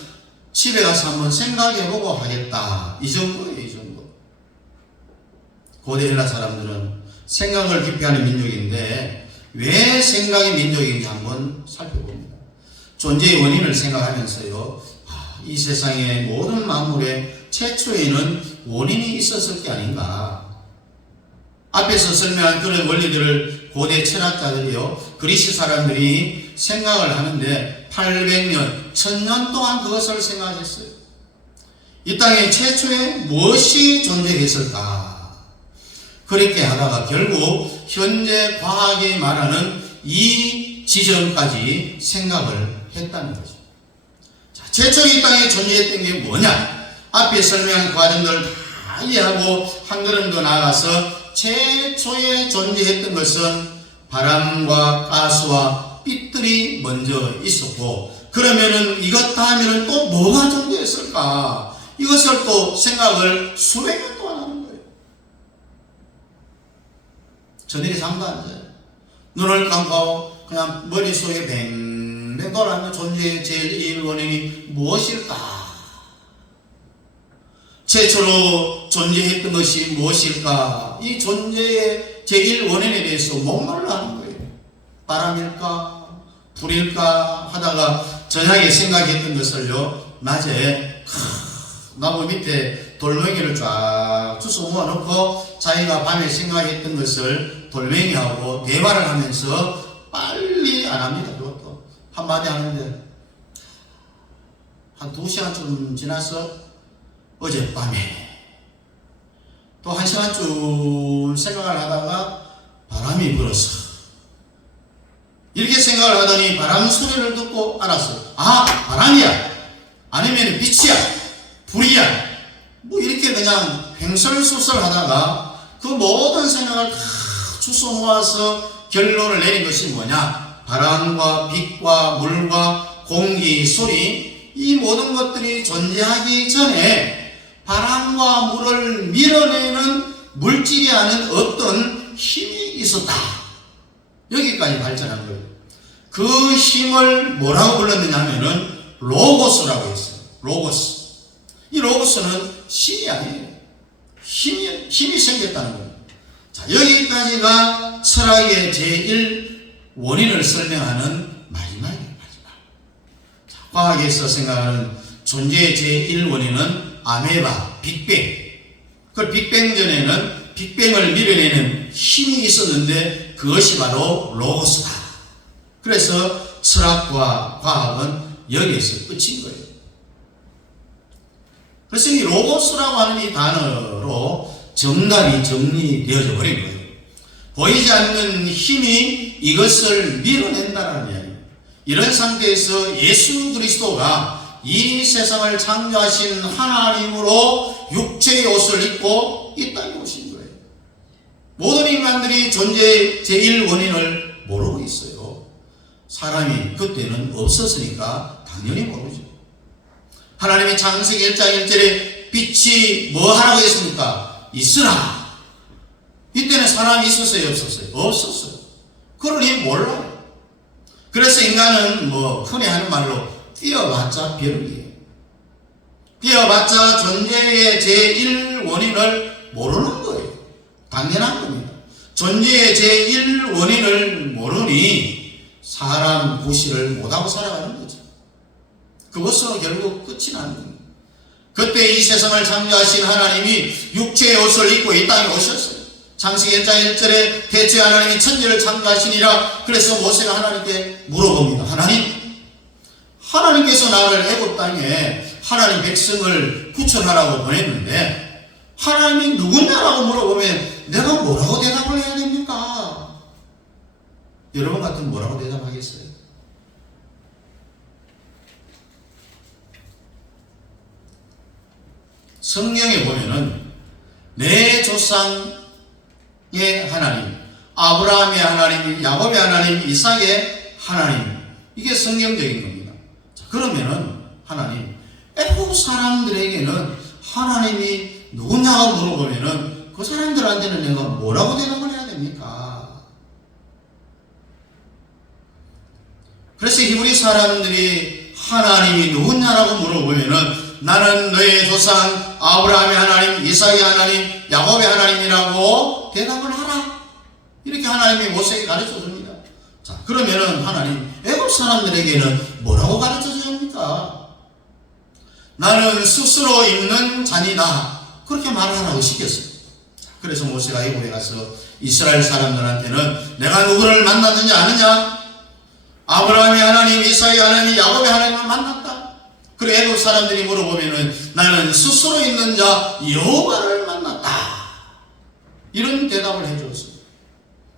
집에 가서 한번 생각해보고 하겠다, 이 정도예요. 이 정도. 고대 헬라 사람들은 생각을 깊이 하는 민족인데 왜 생각의 민족인지 한번 살펴봅니다. 존재의 원인을 생각하면서요, 이 세상의 모든 만물의 최초에는 원인이 있었을 게 아닌가. 앞에서 설명한 그런 원리들을 고대 철학자들이요, 그리스 사람들이 생각을 하는데 800년, 1000년 동안 그것을 생각했어요. 이 땅에 최초에 무엇이 존재했을까? 그렇게 하다가 결국 현재 과학이 말하는 이 지점까지 생각을 했다는 거죠. 자, 최초로 이 땅에 존재했던 게 뭐냐? 앞에 설명한 과정들을 다 이해하고 한 걸음 더 나아가서 최초에 존재했던 것은 바람과 가스와 빛들이 먼저 있었고, 그러면은 이것 다음에는 또 뭐가 존재했을까? 이것을 또 생각을 수백 년 동안 하는 거예요. 저녁에 잠도 안 자요. 눈을 감고 그냥 머릿속에 뱅뱅 돌아가는 존재의 제일 1원인이 무엇일까? 최초로 존재했던 것이 무엇일까? 이 존재의 제1원인에 대해서 목말라 하는 거예요. 바람일까? 불일까? 하다가 저녁에 생각했던 것을요, 낮에 나무 밑에 돌멩이를 쫙 주워 모아놓고 자기가 밤에 생각했던 것을 돌멩이하고 대화를 하면서 빨리 안 합니다. 그것도 한마디 하는데 한 2시간쯤 지나서 어젯밤에 또 1시간쯤 생각을 하다가 바람이 불어서, 이렇게 생각을 하더니 바람 소리를 듣고 알았어요. 아, 바람이야, 아니면 빛이야, 불이야, 뭐 이렇게 그냥 횡설수설 하다가 그 모든 생각을 다 주워 모아서 결론을 내린 것이 뭐냐? 바람과 빛과 물과 공기, 소리, 이 모든 것들이 존재하기 전에 바람과 물을 밀어내는 물질이 아닌 어떤 힘이 있었다. 여기까지 발전한 거예요. 그 힘을 뭐라고 불렀느냐 하면은 로고스라고 했어요. 로고스. 이 로고스는 신이 아니에요. 힘이 생겼다는 거예요. 자, 여기까지가 철학의 제1원인을 설명하는 마지막이에요. 자, 과학에서 생각하는 존재의 제1원인은 아메바, 빅뱅. 그 빅뱅 전에는 빅뱅을 밀어내는 힘이 있었는데 그것이 바로 로고스다. 그래서 철학과 과학은 여기에서 끝인 거예요. 그래서 이 로고스라고 하는 이 단어로 정답이 정리되어져 버린 거예요. 보이지 않는 힘이 이것을 밀어낸다는 이야기예요. 이런 상태에서 예수 그리스도가 이 세상을 창조하신 하나님으로 육체의 옷을 입고 이 땅에 오신 거예요. 모든 인간들이 존재의 제1원인을 모르고 있어요. 사람이 그때는 없었으니까 당연히 모르죠. 하나님이 창세기 1장 1절에 빛이 뭐 하라고 했습니까? 있으라. 이때는 사람이 있었어요? 없었어요? 없었어요. 그러니 몰라요. 그래서 인간은 뭐 흔히 하는 말로 뛰어봤자 벼룩이에요. 뛰어봤자 존재의 제1원인을 모르는 거예요. 당연한 겁니다. 존재의 제1원인을 모르니 사람 구실을 못하고 살아가는 거죠. 그것으로 결국 끝이 나는 겁니다. 그때 이 세상을 창조하신 하나님이 육체의 옷을 입고 이 땅에 오셨어요. 창세기 1장 1절에 대체 하나님이 천지를 창조하시니라. 그래서 모세가 하나님께 물어봅니다. 하나님께서 나를 애굽 땅에 하나님 백성을 구출하라고 보냈는데 하나님이 누구냐라고 물어보면 내가 뭐라고 대답을 해야 됩니까? 여러분 같으면 뭐라고 대답하겠어요? 성경에 보면은 내 조상의 하나님, 아브라함의 하나님, 야곱의 하나님, 이삭의 하나님, 이게 성경적인 겁니다. 자, 그러면은 하나님, 애국 사람들에게는 하나님이 누구냐고 물어보면은 그 사람들한테는 내가 뭐라고 대답을 해야 됩니까? 그래서 히브리 사람들이 하나님이 누구냐라고 물어보면은 나는 너의 조상 아브라함의 하나님, 이삭의 하나님, 야곱의 하나님이라고 대답을 하라. 이렇게 하나님이 모세에게 가르쳐 줍니다. 자, 그러면은 하나님 애굽 사람들에게는 뭐라고 가르쳐 줍니까? 나는 스스로 있는 자니다. 그렇게 말하라고 시켰어요. 그래서 모세가 애굽에 가서 이스라엘 사람들한테는 내가 누구를 만났느냐 아느냐? 아브라함의 하나님, 이삭의 하나님, 야곱의 하나님을 만났다. 그래 애굽 사람들이 물어보면은 나는 스스로 있는 자 여호와를 만났다. 이런 대답을 해줬습니다.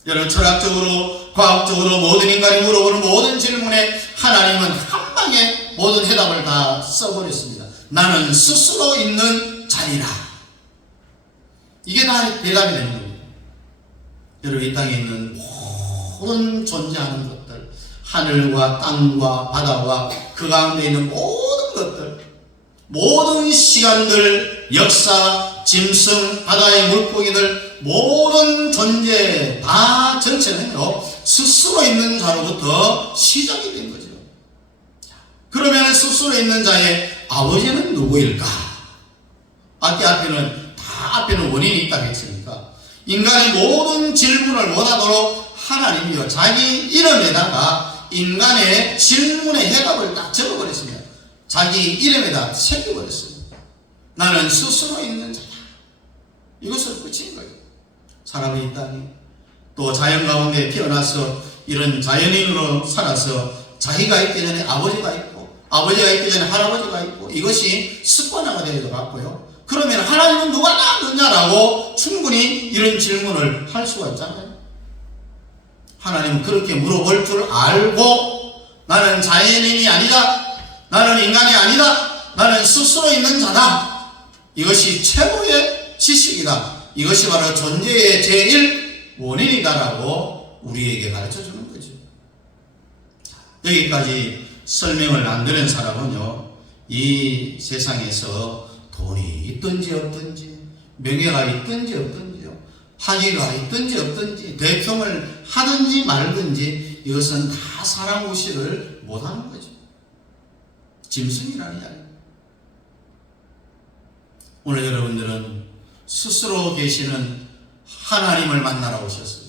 여러분 철학적으로 과학적으로 모든 인간이 물어보는 모든 질문에 하나님은 한 방에 모든 해답을 다 써버렸습니다. 나는 스스로 있는 자리라. 이게 다 대답이 되는 겁니다. 여러분 이 땅에 있는 모든 존재하는 것들, 하늘과 땅과 바다와 그 가운데 있는 모든 것들, 모든 시간들, 역사, 짐승, 바다의 물고기들, 모든 존재 다 전체는요 스스로 있는 자로부터 시작이 된 거죠. 그러면 스스로 있는 자의 아버지는 누구일까? 앞에는 원인이 있다고 했으니까 인간의 모든 질문을 못하도록 하나님이요 자기 이름에다가 인간의 질문의 해답을 딱 적어버렸습니다. 자기 이름에다 새겨버렸습니다. 나는 스스로 있는 자다. 이것을 끝인 거예요. 사람이 이 땅에 또 자연 가운데 태어나서 이런 자연인으로 살아서 자기가 있기 전에 아버지가 있고 아버지가 있기 전에 할아버지가 있고 이것이 습관화가 되어서 갔고요. 그러면 하나님은 누가 낳았느냐라고 충분히 이런 질문을 할 수가 있잖아요. 하나님은 그렇게 물어볼 줄 알고 나는 자연인이 아니다. 나는 인간이 아니다. 나는 스스로 있는 자다. 이것이 최고의 지식이다. 이것이 바로 존재의 제일 원인이다라고 우리에게 가르쳐주는 거죠. 여기까지 설명을 안 들은 사람은요 이 세상에서 돈이 있든지 없든지 명예가 있든지 없든지요 학위가 있든지 없든지 대통을 하든지 말든지 이것은 다 사람 무시를 못하는 거죠. 짐승이라는 이야기. 오늘 여러분들은 스스로 계시는 하나님을 만나러 오셨어요.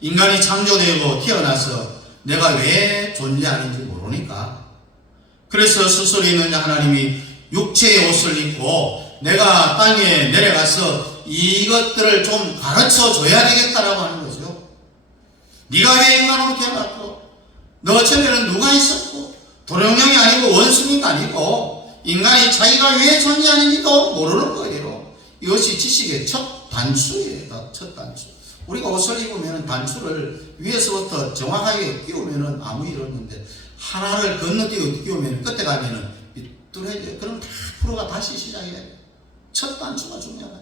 인간이 창조되고 태어나서 내가 왜 존재하는지 모르니까, 그래서 스스로 있는 하나님이 육체의 옷을 입고 내가 땅에 내려가서 이것들을 좀 가르쳐 줘야 되겠다라고 하는 거죠. 네가 왜 인간으로 태어났고, 너 전에는 누가 있었고, 도룡령이 아니고 원숭이가 아니고 인간이 자기가 왜 존재하는지도 모르는 거예요. 이것이 지식의 첫 단추예요. 첫 단추. 우리가 옷을 입으면 단추를 위에서부터 정확하게 끼우면 아무 일 없는데, 하나를 건너뛰고 끼우면 끝에 가면은 삐뚤어져요. 그럼 다 프로가 다시 시작해야 돼요. 첫 단추가 중요하다.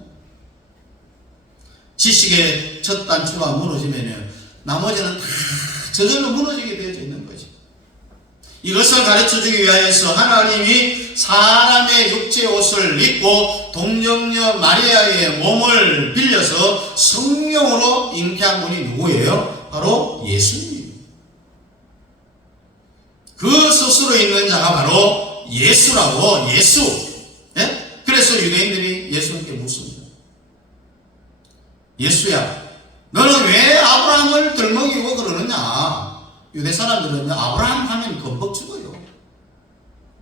지식의 첫 단추가 무너지면 나머지는 다 저절로 무너지게 되어져 있는 거죠. 이것을 가르쳐주기 위하여서 하나님이 사람의 육체의 옷을 입고 동정녀 마리아의 몸을 빌려서 성령으로 잉태한 분이 누구예요? 바로 예수님. 그 스스로 있는 자가 바로 예수라고. 예수. 예? 그래서 유대인들이 예수님께 묻습니다. 예수야, 너는 왜 아브라함을 들먹이고 그러느냐? 유대 사람들은 아브라함 하면 겁먹 죽어요.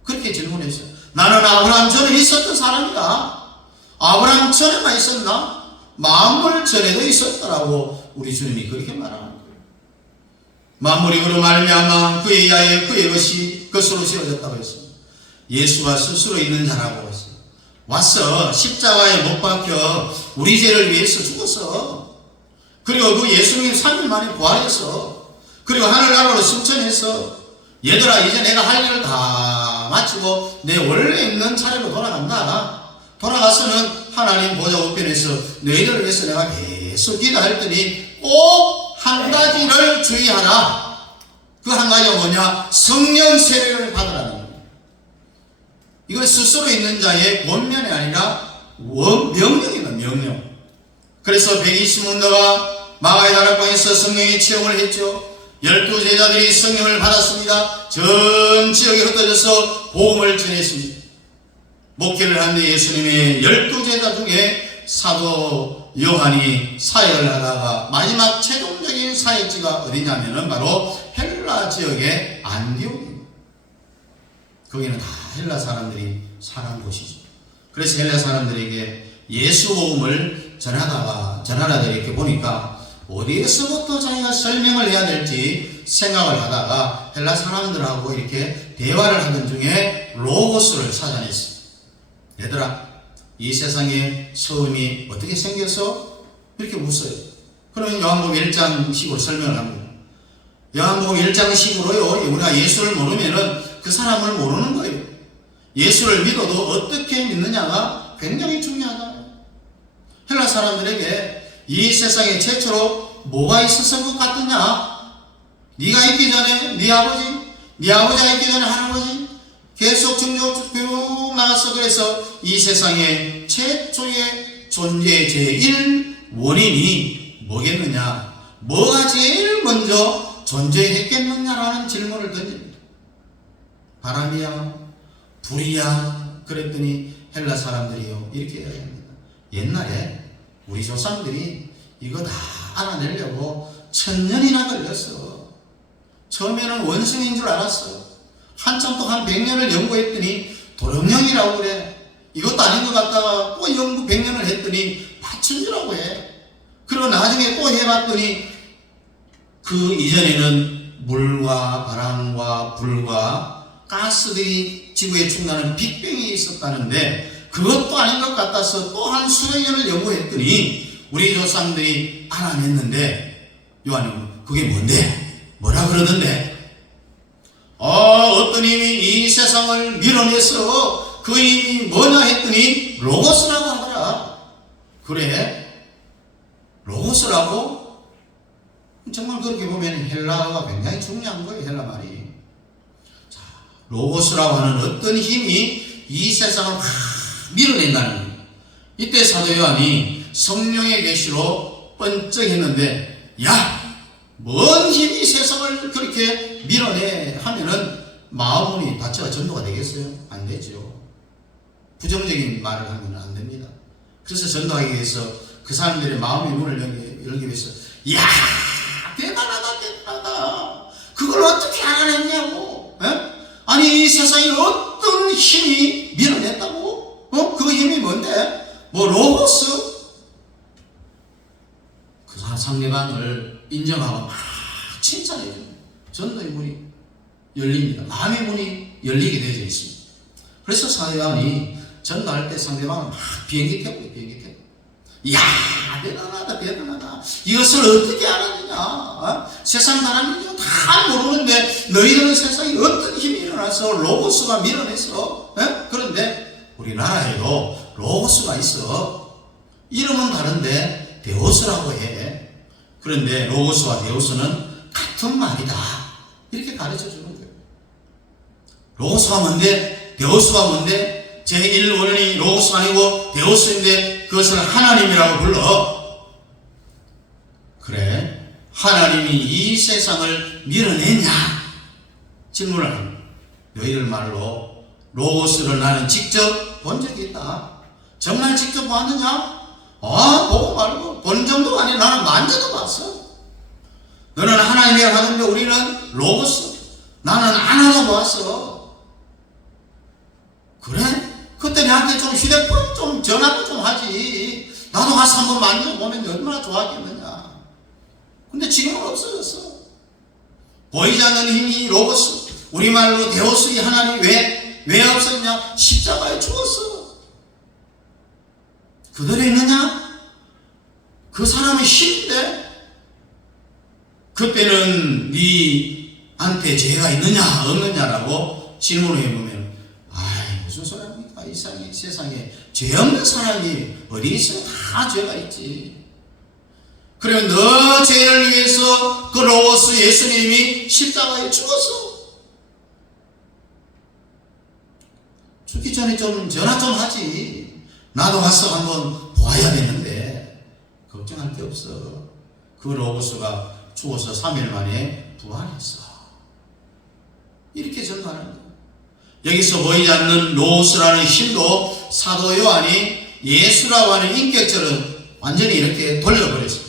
그렇게 질문했어요. 나는 아브라함 전에 있었던 사람이다. 아브라함 전에만 있었나? 만물 전에도 있었더라고 우리 주님이 그렇게 말하는 거예요. 만물이 그로 말미암아 그의 야에 그의 것으로 지어졌다고 했습니다. 예수가 스스로 있는 자라고 했어요. 와서 십자가에 못 박혀 우리 죄를 위해서 죽었어. 그리고 그 예수님 3일 만에 부활했어. 그리고 하늘나라로 승천해서 얘들아 이제 내가 할 일을 다 마치고 내 원래 있는 차례로 돌아간다. 돌아가서는 하나님 보좌 우편에서 너희들을 위해서 내가 계속 기도할 테니 꼭 한 가지를 주의하라. 그 한 가지가 뭐냐? 성령 세례를 받으라는 거예요. 이건 스스로 있는 자의 권면이 아니라 명령이다. 명령. 그래서 120문도가 마가의 다락방에서 성령의 체험을 했죠. 12제자들이 성령을 받았습니다. 전 지역에 흩어져서 복음을 전했습니다. 목회를 하는데 예수님의 12제자 중에 사도 요한이 사역을 하다가 마지막 최종적인 사역지가 어디냐면은 바로 헬라 지역의 안디옥입니다. 거기는 다 헬라 사람들이 사는 곳이죠. 그래서 헬라 사람들에게 예수 복음을 전하다 이렇게 보니까 어디에서부터 자기가 설명을 해야 될지 생각을 하다가 헬라 사람들하고 이렇게 대화를 하던 중에 로고스를 찾아냈습니다. 얘들아, 이 세상에 처음이 어떻게 생겨서 이렇게 웃어요. 그러면 요한복음 1장 10으로 설명을 합니다. 요한복음 1장 10으로요, 우리가 예수를 모르면은 그 사람을 모르는 거예요. 예수를 믿어도 어떻게 믿느냐가 굉장히 중요하다. 헬라 사람들에게 이 세상에 최초로 뭐가 있었을 것 같느냐? 네가 있기 전에 네 아버지가 있기 전에 할아버지, 계속 쭉 나갔어. 그래서 이 세상에 최초의 존재의 제일 원인이 뭐겠느냐? 뭐가 제일 먼저 존재했겠느냐라는 질문을 던집니다. 바람이야? 불이야? 그랬더니 헬라 사람들이요 이렇게 이야기합니다. 옛날에 우리 조상들이 이거 다 알아내려고 1000년이나 걸렸어. 처음에는 원숭이인 줄 알았어. 한참 또 한 100년을 연구했더니 도룡령이라고 그래. 이것도 아닌 것 같다가 또 연구 100년을 했더니 파충류라고 해. 그리고 나중에 또 해봤더니 그 이전에는 물과 바람과 불과 가스들이 지구에 충만한 빅뱅이 있었다는데 그것도 아닌 것 같아서 또 한 수백 년을 연구했더니 우리 조상들이 알아냈는데 요한은 그게 뭔데? 뭐라 그러던데? 어떤 힘이 이 세상을 밀어내서 그 힘이 뭐냐 했더니 로고스라고 하더라. 그래? 로고스라고? 정말 그렇게 보면 헬라어가 굉장히 중요한 거예요. 헬라 말이. 자, 로고스라고 하는 어떤 힘이 이 세상을 확 밀어낸다는 거예요. 이때 사도 요한이 성령의 계시로 번쩍했는데, 야! 뭔 힘이 세상을 그렇게 밀어내 하면은 마음이 자체가 전도가 되겠어요? 안 되죠. 부정적인 말을 하면 안 됩니다. 그래서 전도하기 위해서 그 사람들의 마음의 문을 열기 위해서 이야 대단하다 대단하다 그걸 어떻게 알아냈냐고 아니 이 세상에 어떤 힘이 밀어냈다고 그 힘이 뭔데 뭐 로고스 그 상대방을 인정하고 막 칭찬해줘요. 전도의 문이 열립니다. 마음의 문이 열리게 되어져 있습니다. 그래서 사도요한이 전도할 때 상대방을 막 비행기 태우고 이야 대단하다 대단하다 이것을 어떻게 알았느냐 세상 사람들이 다 모르는데 너희들은 세상에 어떤 힘이 일어나서 로고스가 밀어내서 그런데 우리나라에도 로고스가 있어. 이름은 다른데 데오스라고 해. 그런데 로고스와 데오스는 같은 말이다 이렇게 가르쳐 주는 거예요. 로고스가 뭔데 데오스가 뭔데 제1원리 로고스가 아니고 데오스인데 그것을 하나님이라고 불러. 그래 하나님이 이 세상을 밀어내냐 질문을 합니다. 너희들 말로 로고스를 나는 직접 본 적이 있다. 정말 직접 봤느냐? 보고 말고 본 정도가 아니라 나는 만져도 봤어. 너는 하나님이라고 하는데 우리는 로고스 나는 안 하고 봤어. 그래? 그때 내한테 좀 휴대폰 좀 전화도 좀 하지. 나도 가서 한번 만져보면 얼마나 좋아하겠느냐. 근데 지금은 없어졌어. 보이지 않는 힘이 로고스 우리말로 데오스의 하나님 왜 없었냐? 십자가에 죽었어. 그대로 있느냐? 그 사람이 힘인데 그때는 네한테 죄가 있느냐 없느냐라고 질문을 해보면 아이 무슨 소리 합니까? 이 세상에 죄 없는 사람이 어디 있어요? 다 죄가 있지. 그러면 너 죄를 위해서 그 로고스 예수님이 십자가에 죽었어. 죽기 전에 좀 전화 좀 하지. 나도 가서 한번 보아야 되는데 걱정할 게 없어. 그 로고스가 죽어서 3일 만에 부활했어. 이렇게 전하는 거예요. 여기서 보이지 않는 로고스라는 힘도 사도 요한이 예수라고 하는 인격처럼 완전히 이렇게 돌려버렸어요.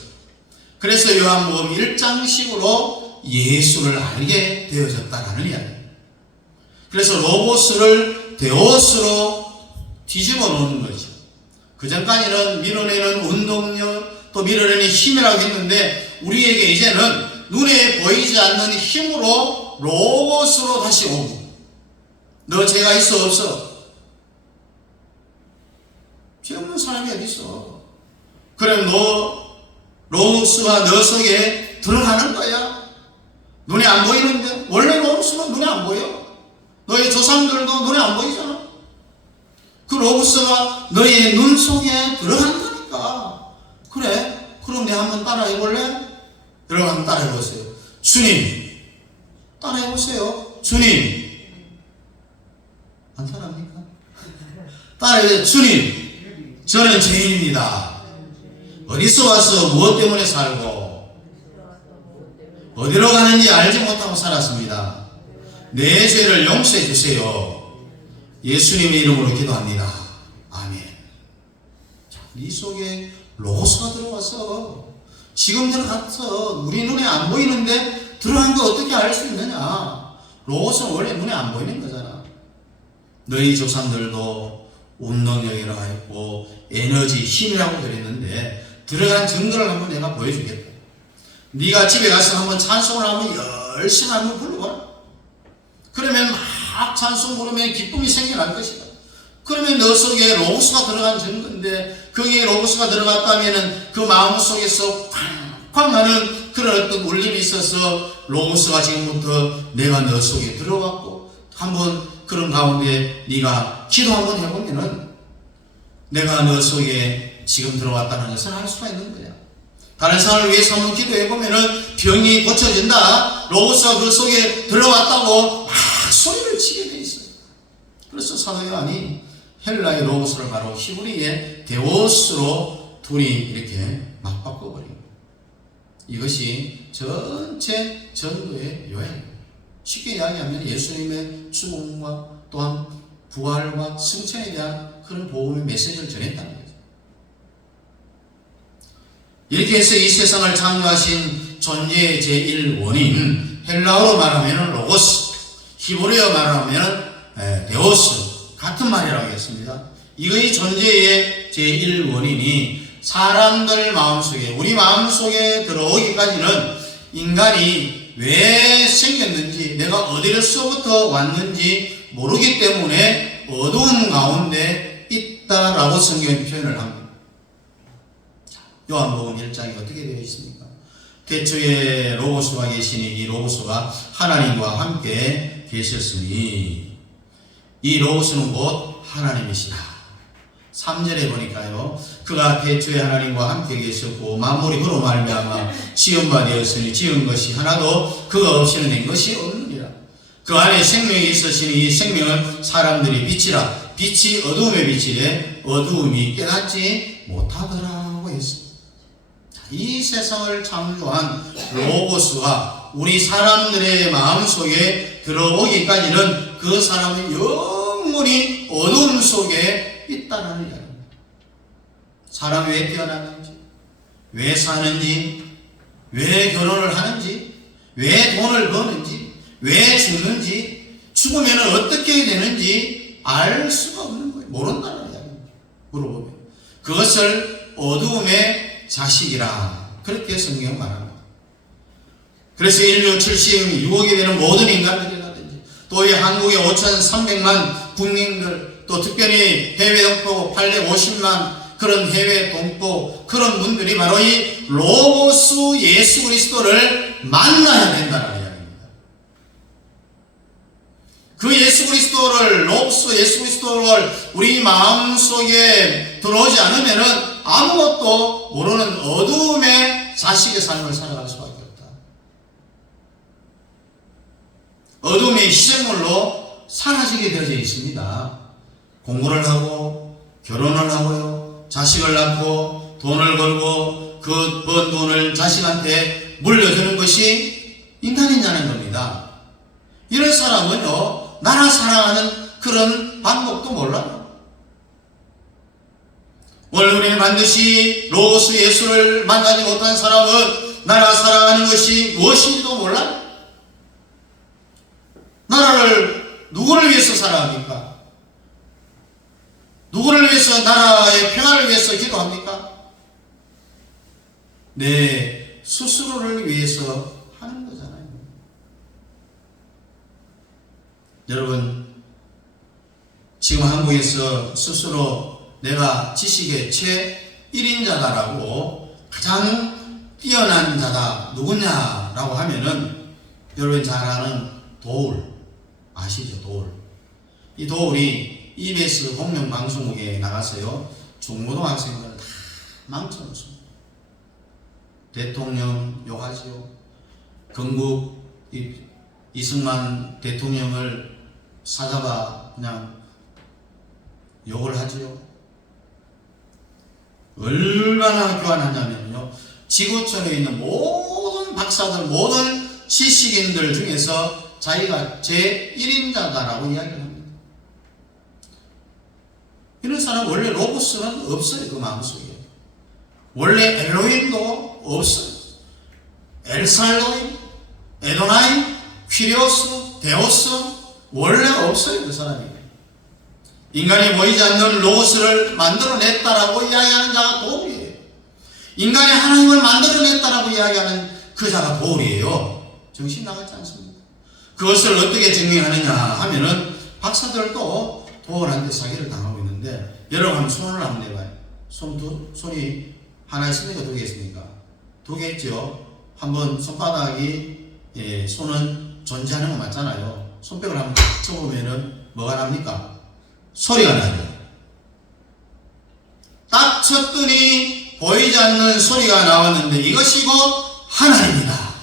그래서 요한복음 1장식으로 예수를 알게 되어졌다라는 이야기예요. 그래서 로고스를 데오스로 뒤집어 놓는 거죠. 그 전까지는 밀어내는 운동력 또 밀어내는 힘이라고 했는데 우리에게 이제는 눈에 보이지 않는 힘으로 로고스로 다시 오고 너 죄가 있어 없어? 죄 없는 사람이 어디 있어? 그럼 너 로고스가 너 속에 들어가는 거야. 눈에 안 보이는데 원래 로고스는 눈에 안 보여. 너희 조상들도 눈에 안 보이잖아. 그 로고스가 너희 눈 속에 들어간다니까. 그래 그럼 내가 한번 따라해볼래? 여러분 한번 따라해보세요. 주님 따라해보세요. 주님 안 따라합니까? 따라해보세요. 주님 저는 죄인입니다. 어디서 와서 무엇 때문에 살고 어디로 가는지 알지 못하고 살았습니다. 내 죄를 용서해 주세요. 예수님의 이름으로 기도합니다. 아멘. 자, 네 속에 로고스가 들어와서 지금 들어갔어. 우리 눈에 안 보이는데 들어간 거 어떻게 알 수 있느냐? 로고스는 원래 눈에 안 보이는 거잖아. 너희 조상들도 운동력이라고 했고 에너지, 힘이라고 그랬는데 들어간 증거를 한번 내가 보여주겠다. 네가 집에 가서 한번 찬송을 한번 열심히 한번 불러봐라. 그러면 막 찬송 부르면 기쁨이 생겨날 것이다. 그러면 너 속에 로고스가 들어간 증거인데 거기에 로고스가 들어갔다면 그 마음속에서 쾅쾅 나는 그런 어떤 울림이 있어서 로고스가 지금부터 내가 너 속에 들어갔고 한번 그런 가운데 네가 기도 한번 해보면은 내가 너 속에 지금 들어왔다는 것을 알 수가 있는 거야. 다른 사람을 위해서 한번 기도해보면은 병이 고쳐진다. 로고스가 그 속에 들어왔다고 막 소리를 치게 돼 있어요. 그래서 사도 요한이 헬라의 로고스를 바로 히브리의 데오스로 둘이 이렇게 막 바꿔버려요. 이것이 전체 전도의 요약. 쉽게 이야기하면 예수님의 죽음과 또한 부활과 승천에 대한 그런 복음의 메시지를 전했다는 거죠. 이렇게 해서 이 세상을 창조하신 존재의 제1원인, 헬라어로 말하면 로고스, 히브리어 말하면 데오스, 같은 말이라고 하겠습니다. 이거의 존재의 제1원인이 사람들 마음속에, 우리 마음속에 들어오기까지는 인간이 왜 생겼는지, 내가 어디로서부터 왔는지 모르기 때문에 어두움 가운데 있다라고 성경이 표현을 합니다. 요한복음 1장이 어떻게 되어 있습니까? 태초에 로고스가 계시니 이 로고스가 하나님과 함께 계셨으니 이 로고스는 곧 하나님이시다. 3절에 보니까요, 그가 태초에 하나님과 함께 계셨고 만물이 그로 말미암아 지은 바 되었으니 지은 것이 하나도 그가 없이는 된 것이 없느니라. 그 안에 생명이 있으시니 이 생명은 사람들이 빛이라. 빛이 어두움의 빛이래 어두움이 깨닫지 못하더라고 했습니다. 이 세상을 창조한 로고스가 우리 사람들의 마음속에 들어오기까지는 그 사람은 영원히 어두움 속에 있다는 이야기입니다. 사람이 왜 태어났는지, 왜 사는지, 왜 결혼을 하는지, 왜 돈을 버는지, 왜 죽는지, 죽으면 어떻게 되는지 알 수가 없는 거예요. 모른다는 이야기입니다. 물어보면. 그것을 어두움의 자식이라 그렇게 성경 말합니다. 그래서 인류 76억이 되는 모든 인간들이라든지 또 이 한국의 5,300만 국민들, 또 특별히 해외 동포 850만 그런 해외 동포 그런 분들이 바로 이 로고스 예수 그리스도를 만나야 된다는 이야기입니다. 그 예수 그리스도를, 로고스 예수 그리스도를 우리 마음속에 들어오지 않으면은 아무것도 모르는 어두움의 자식의 삶을 살아갈 수밖에 없다. 어둠의 희생물로 사라지게 되어져 있습니다. 공부를 하고 결혼을 하고요, 자식을 낳고 돈을 벌고 그 번 돈을 자식한테 물려주는 것이 인간이냐는 겁니다. 이런 사람은요, 나라 사랑하는 그런 방법도 몰라요. 오늘 우리는 반드시 로고스 예수를 만나지 못한 사람은 나라 사랑하는 것이 무엇인지도 몰라요. 나라를 누구를 위해서 살아합니까? 누구를 위해서, 나라의 평화를 위해서 기도합니까? 내 스스로를 위해서 하는 거잖아요. 여러분, 지금 한국에서 스스로 내가 지식의 최1인자다라고 가장 뛰어난 자다 누구냐라고 하면은 여러분 잘 아는 도울 아시죠? 도울. 이 도울이 EBS 공영방송국에 나가서요, 중고등학생들 다 망쳐놓습니다. 대통령 욕하지요. 건국 이승만 대통령을 사자가 그냥 욕을 하지요. 얼마나 교환하냐면요, 지구촌에 있는 모든 박사들, 모든 지식인들 중에서 자기가 제1인자다라고 이야기를 합니다. 이런 사람 원래 로고스는 없어요. 그 마음속에. 원래 엘로힘도 없어요. 엘살로임, 에도나임, 퀴리오스, 데오스 원래 없어요. 그 사람이. 인간이 보이지 않는 로고스를 만들어냈다라고 이야기하는 자가 도울이에요. 인간이 하나님을 만들어냈다라고 이야기하는 그 자가 도울이에요. 정신 나갔지 않습니까? 그것을 어떻게 증명하느냐 하면은 박사들도 도울한테 사기를 당하고 있는데, 여러분 한번 손을 한번 내봐요. 손이 하나 있습니까? 두 개 있습니까? 두 개 있죠? 한번 손바닥이, 손은 존재하는 거 맞잖아요. 손뼉을 한번 탁 쳐보면은 뭐가 납니까? 소리가 나요. 딱 쳤더니 보이지 않는 소리가 나왔는데 이것이 곧 하나님이다,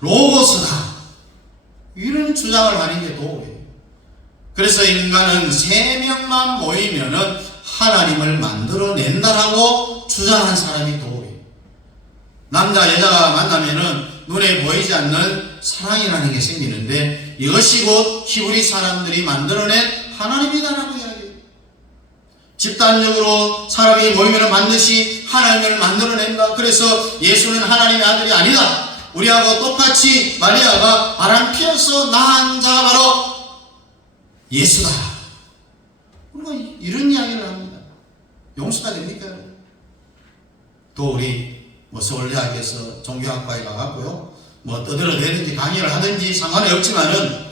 로고스다, 이런 주장을 하는 게 도예요. 그래서 인간은 3명만 모이면은 하나님을 만들어낸다라고 주장한 사람이 도예요. 남자 여자가 만나면은 눈에 보이지 않는 사랑이라는 게 생기는데 이것이 곧 히브리 사람들이 만들어낸 하나님이다라고 이야기해요. 집단적으로 사람이 모이면 반드시 하나님을 만들어낸다. 그래서 예수는 하나님의 아들이 아니다. 우리하고 똑같이 마리아가 바람 피어서 낳은 자 바로 예수다. 우리가 이런 이야기를 합니다. 용서가 됩니까? 또 우리 서울대학에서 종교학과에 가갖고요, 떠들어대든지 강의를 하든지 상관이 없지만은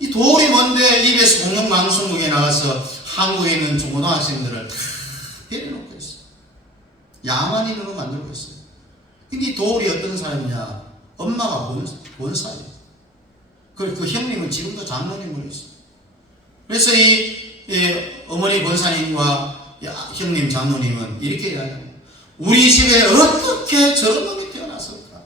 이 돌이 뭔데 입에서 공영방송국에 나가서 한국에 있는 중고등학생들을 다 데려놓고 있어요. 야만인으로 만들고 있어요. 근데 이 돌이 어떤 사람이냐? 엄마가 권사예요. 그 형님은 지금도 장로님으로 있어요. 그래서 어머니 권사님과 형님 장로님은 이렇게 이야기합니다. 우리 집에 어떻게 저런 놈이 태어났을까?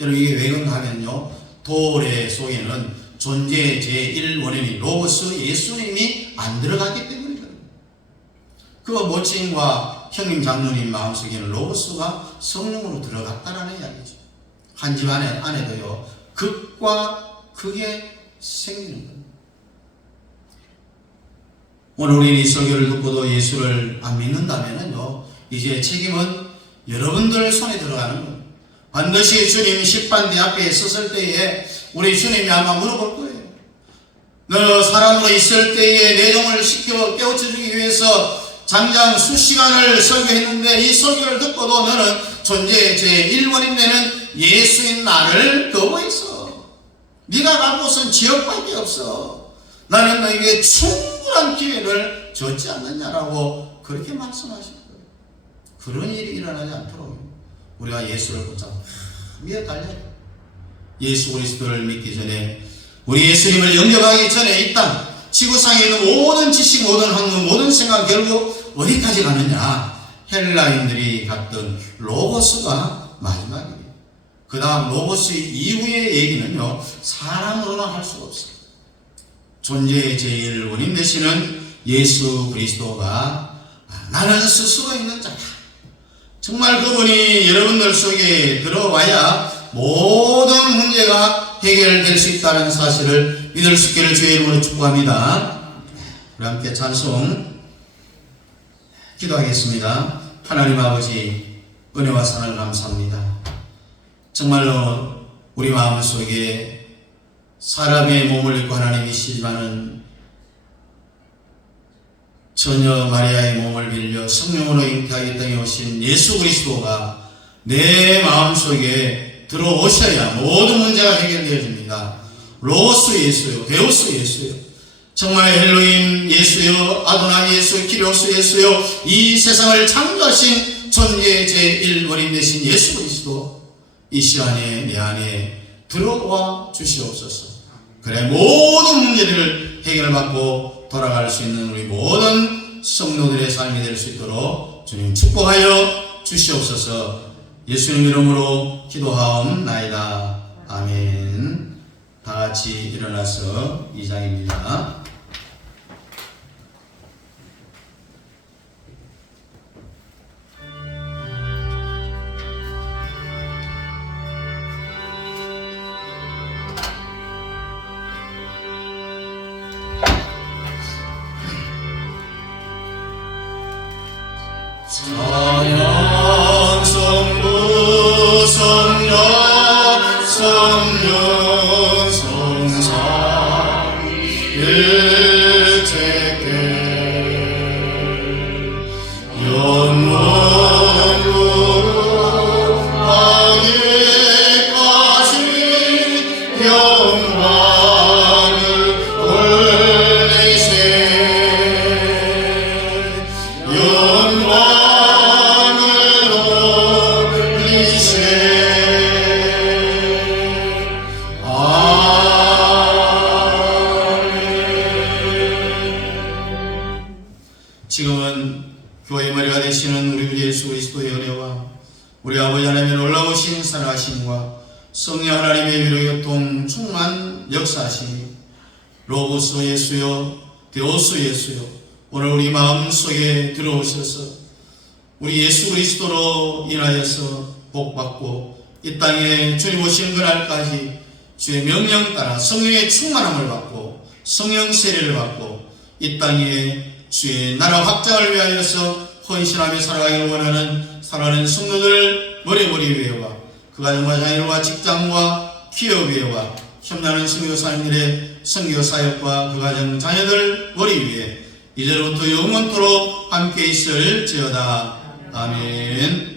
여러분, 이게 왜 그런가 하면요, 돌의 속에는 존재의 제1원인인 로고스 예수님이 안 들어갔기 때문이거든요. 그 모친과 형님 장로님 마음속에는 로고스가 성령으로 들어갔다라는 이야기죠. 한 집 안에도요, 극과 극에 생기는 겁니다. 오늘 우리는 이 설교를 듣고도 예수를 안 믿는다면요, 이제 책임은 여러분들 손에 들어가는 겁니다. 반드시 주님 십반대 앞에 섰을 때에 우리 주님이 아마 물어볼 거예요. 너 사람으로 있을 때에 내 영을 시켜 깨우쳐주기 위해서 장장 수시간을 설교했는데 이 설교를 듣고도 너는 존재의 제1원인 되는 예수인 나를 거부했어. 네가 갈 곳은 지옥밖에 없어. 나는 너에게 충분한 기회를 줬지 않느냐라고 그렇게 말씀하신 거예요. 그런 일이 일어나지 않도록 우리가 예수를 붙잡고 위에 달려요. 예수 그리스도를 믿기 전에, 우리 예수님을 영접하기 전에 이 땅 지구상에 있는 모든 지식, 모든 학문, 모든 생각 결국 어디까지 가느냐? 헬라인들이 갔던 로고스가 마지막이에요. 그 다음 로고스 이후의 얘기는요, 사람으로는 할 수가 없어요. 존재의 제일 원인 되시는 예수 그리스도가 나는 스스로 있는 자다. 정말 그분이 여러분들 속에 들어와야 모든 문제가 해결될 수 있다는 사실을 믿을 수 있기를 주의 이름으로 축복합니다. 우리 함께 찬송 기도하겠습니다. 하나님 아버지, 은혜와 사랑을 감사합니다. 정말로 우리 마음속에 사람의 몸을 입고 하나님이시지만은 처녀 마리아의 몸을 빌려 성령으로 잉태하기 땅에 오신 예수 그리스도가 내 마음속에 들어오셔야 모든 문제가 해결되어집니다. 로고스 예수요, 데우스 예수요, 정말 엘로힘 예수요, 아도나이 예수, 키리오스 예수요, 이 세상을 창조하신 존재의 제1원인 되신 예수 그리스도, 이 시간에 내 안에 들어와 주시옵소서. 그래 모든 문제들을 해결받고 돌아갈 수 있는 우리 모든 성도들의 삶이 될 수 있도록 주님 축복하여 주시옵소서. 예수님 이름으로 기도하옵나이다. 아멘. 다 같이 일어나서 2장입니다. 찬양 성부 성령 성령 성삼 일체께 영원으로 하기까지 영광을 올리세. 지금은 교회의 머리가 되시는 우리 주 예수 그리스도의 은혜와 우리 아버지 하나님의 놀라우신 사랑하심과 성령 하나님의 위로 교통 충만 역사하심이 로고스 예수여, 데오스 예수여, 오늘 우리 마음속에 들어오셔서 우리 예수 그리스도로 인하여서 복받고 이 땅에 주님 오시는 그날까지 주의 명령 따라 성령의 충만함을 받고 성령 세례를 받고 이 땅에 주의 나라 확장을 위하여서 헌신하며 살아가기를 원하는 사랑하는 성도들 머리 위에와 그 가정과 자녀와 직장과 기업 위에와 협나는 선교사님들의 선교사역과 그 가정 자녀들 머리 위에 이제부터 영원토록 함께 있을지어다. 아멘.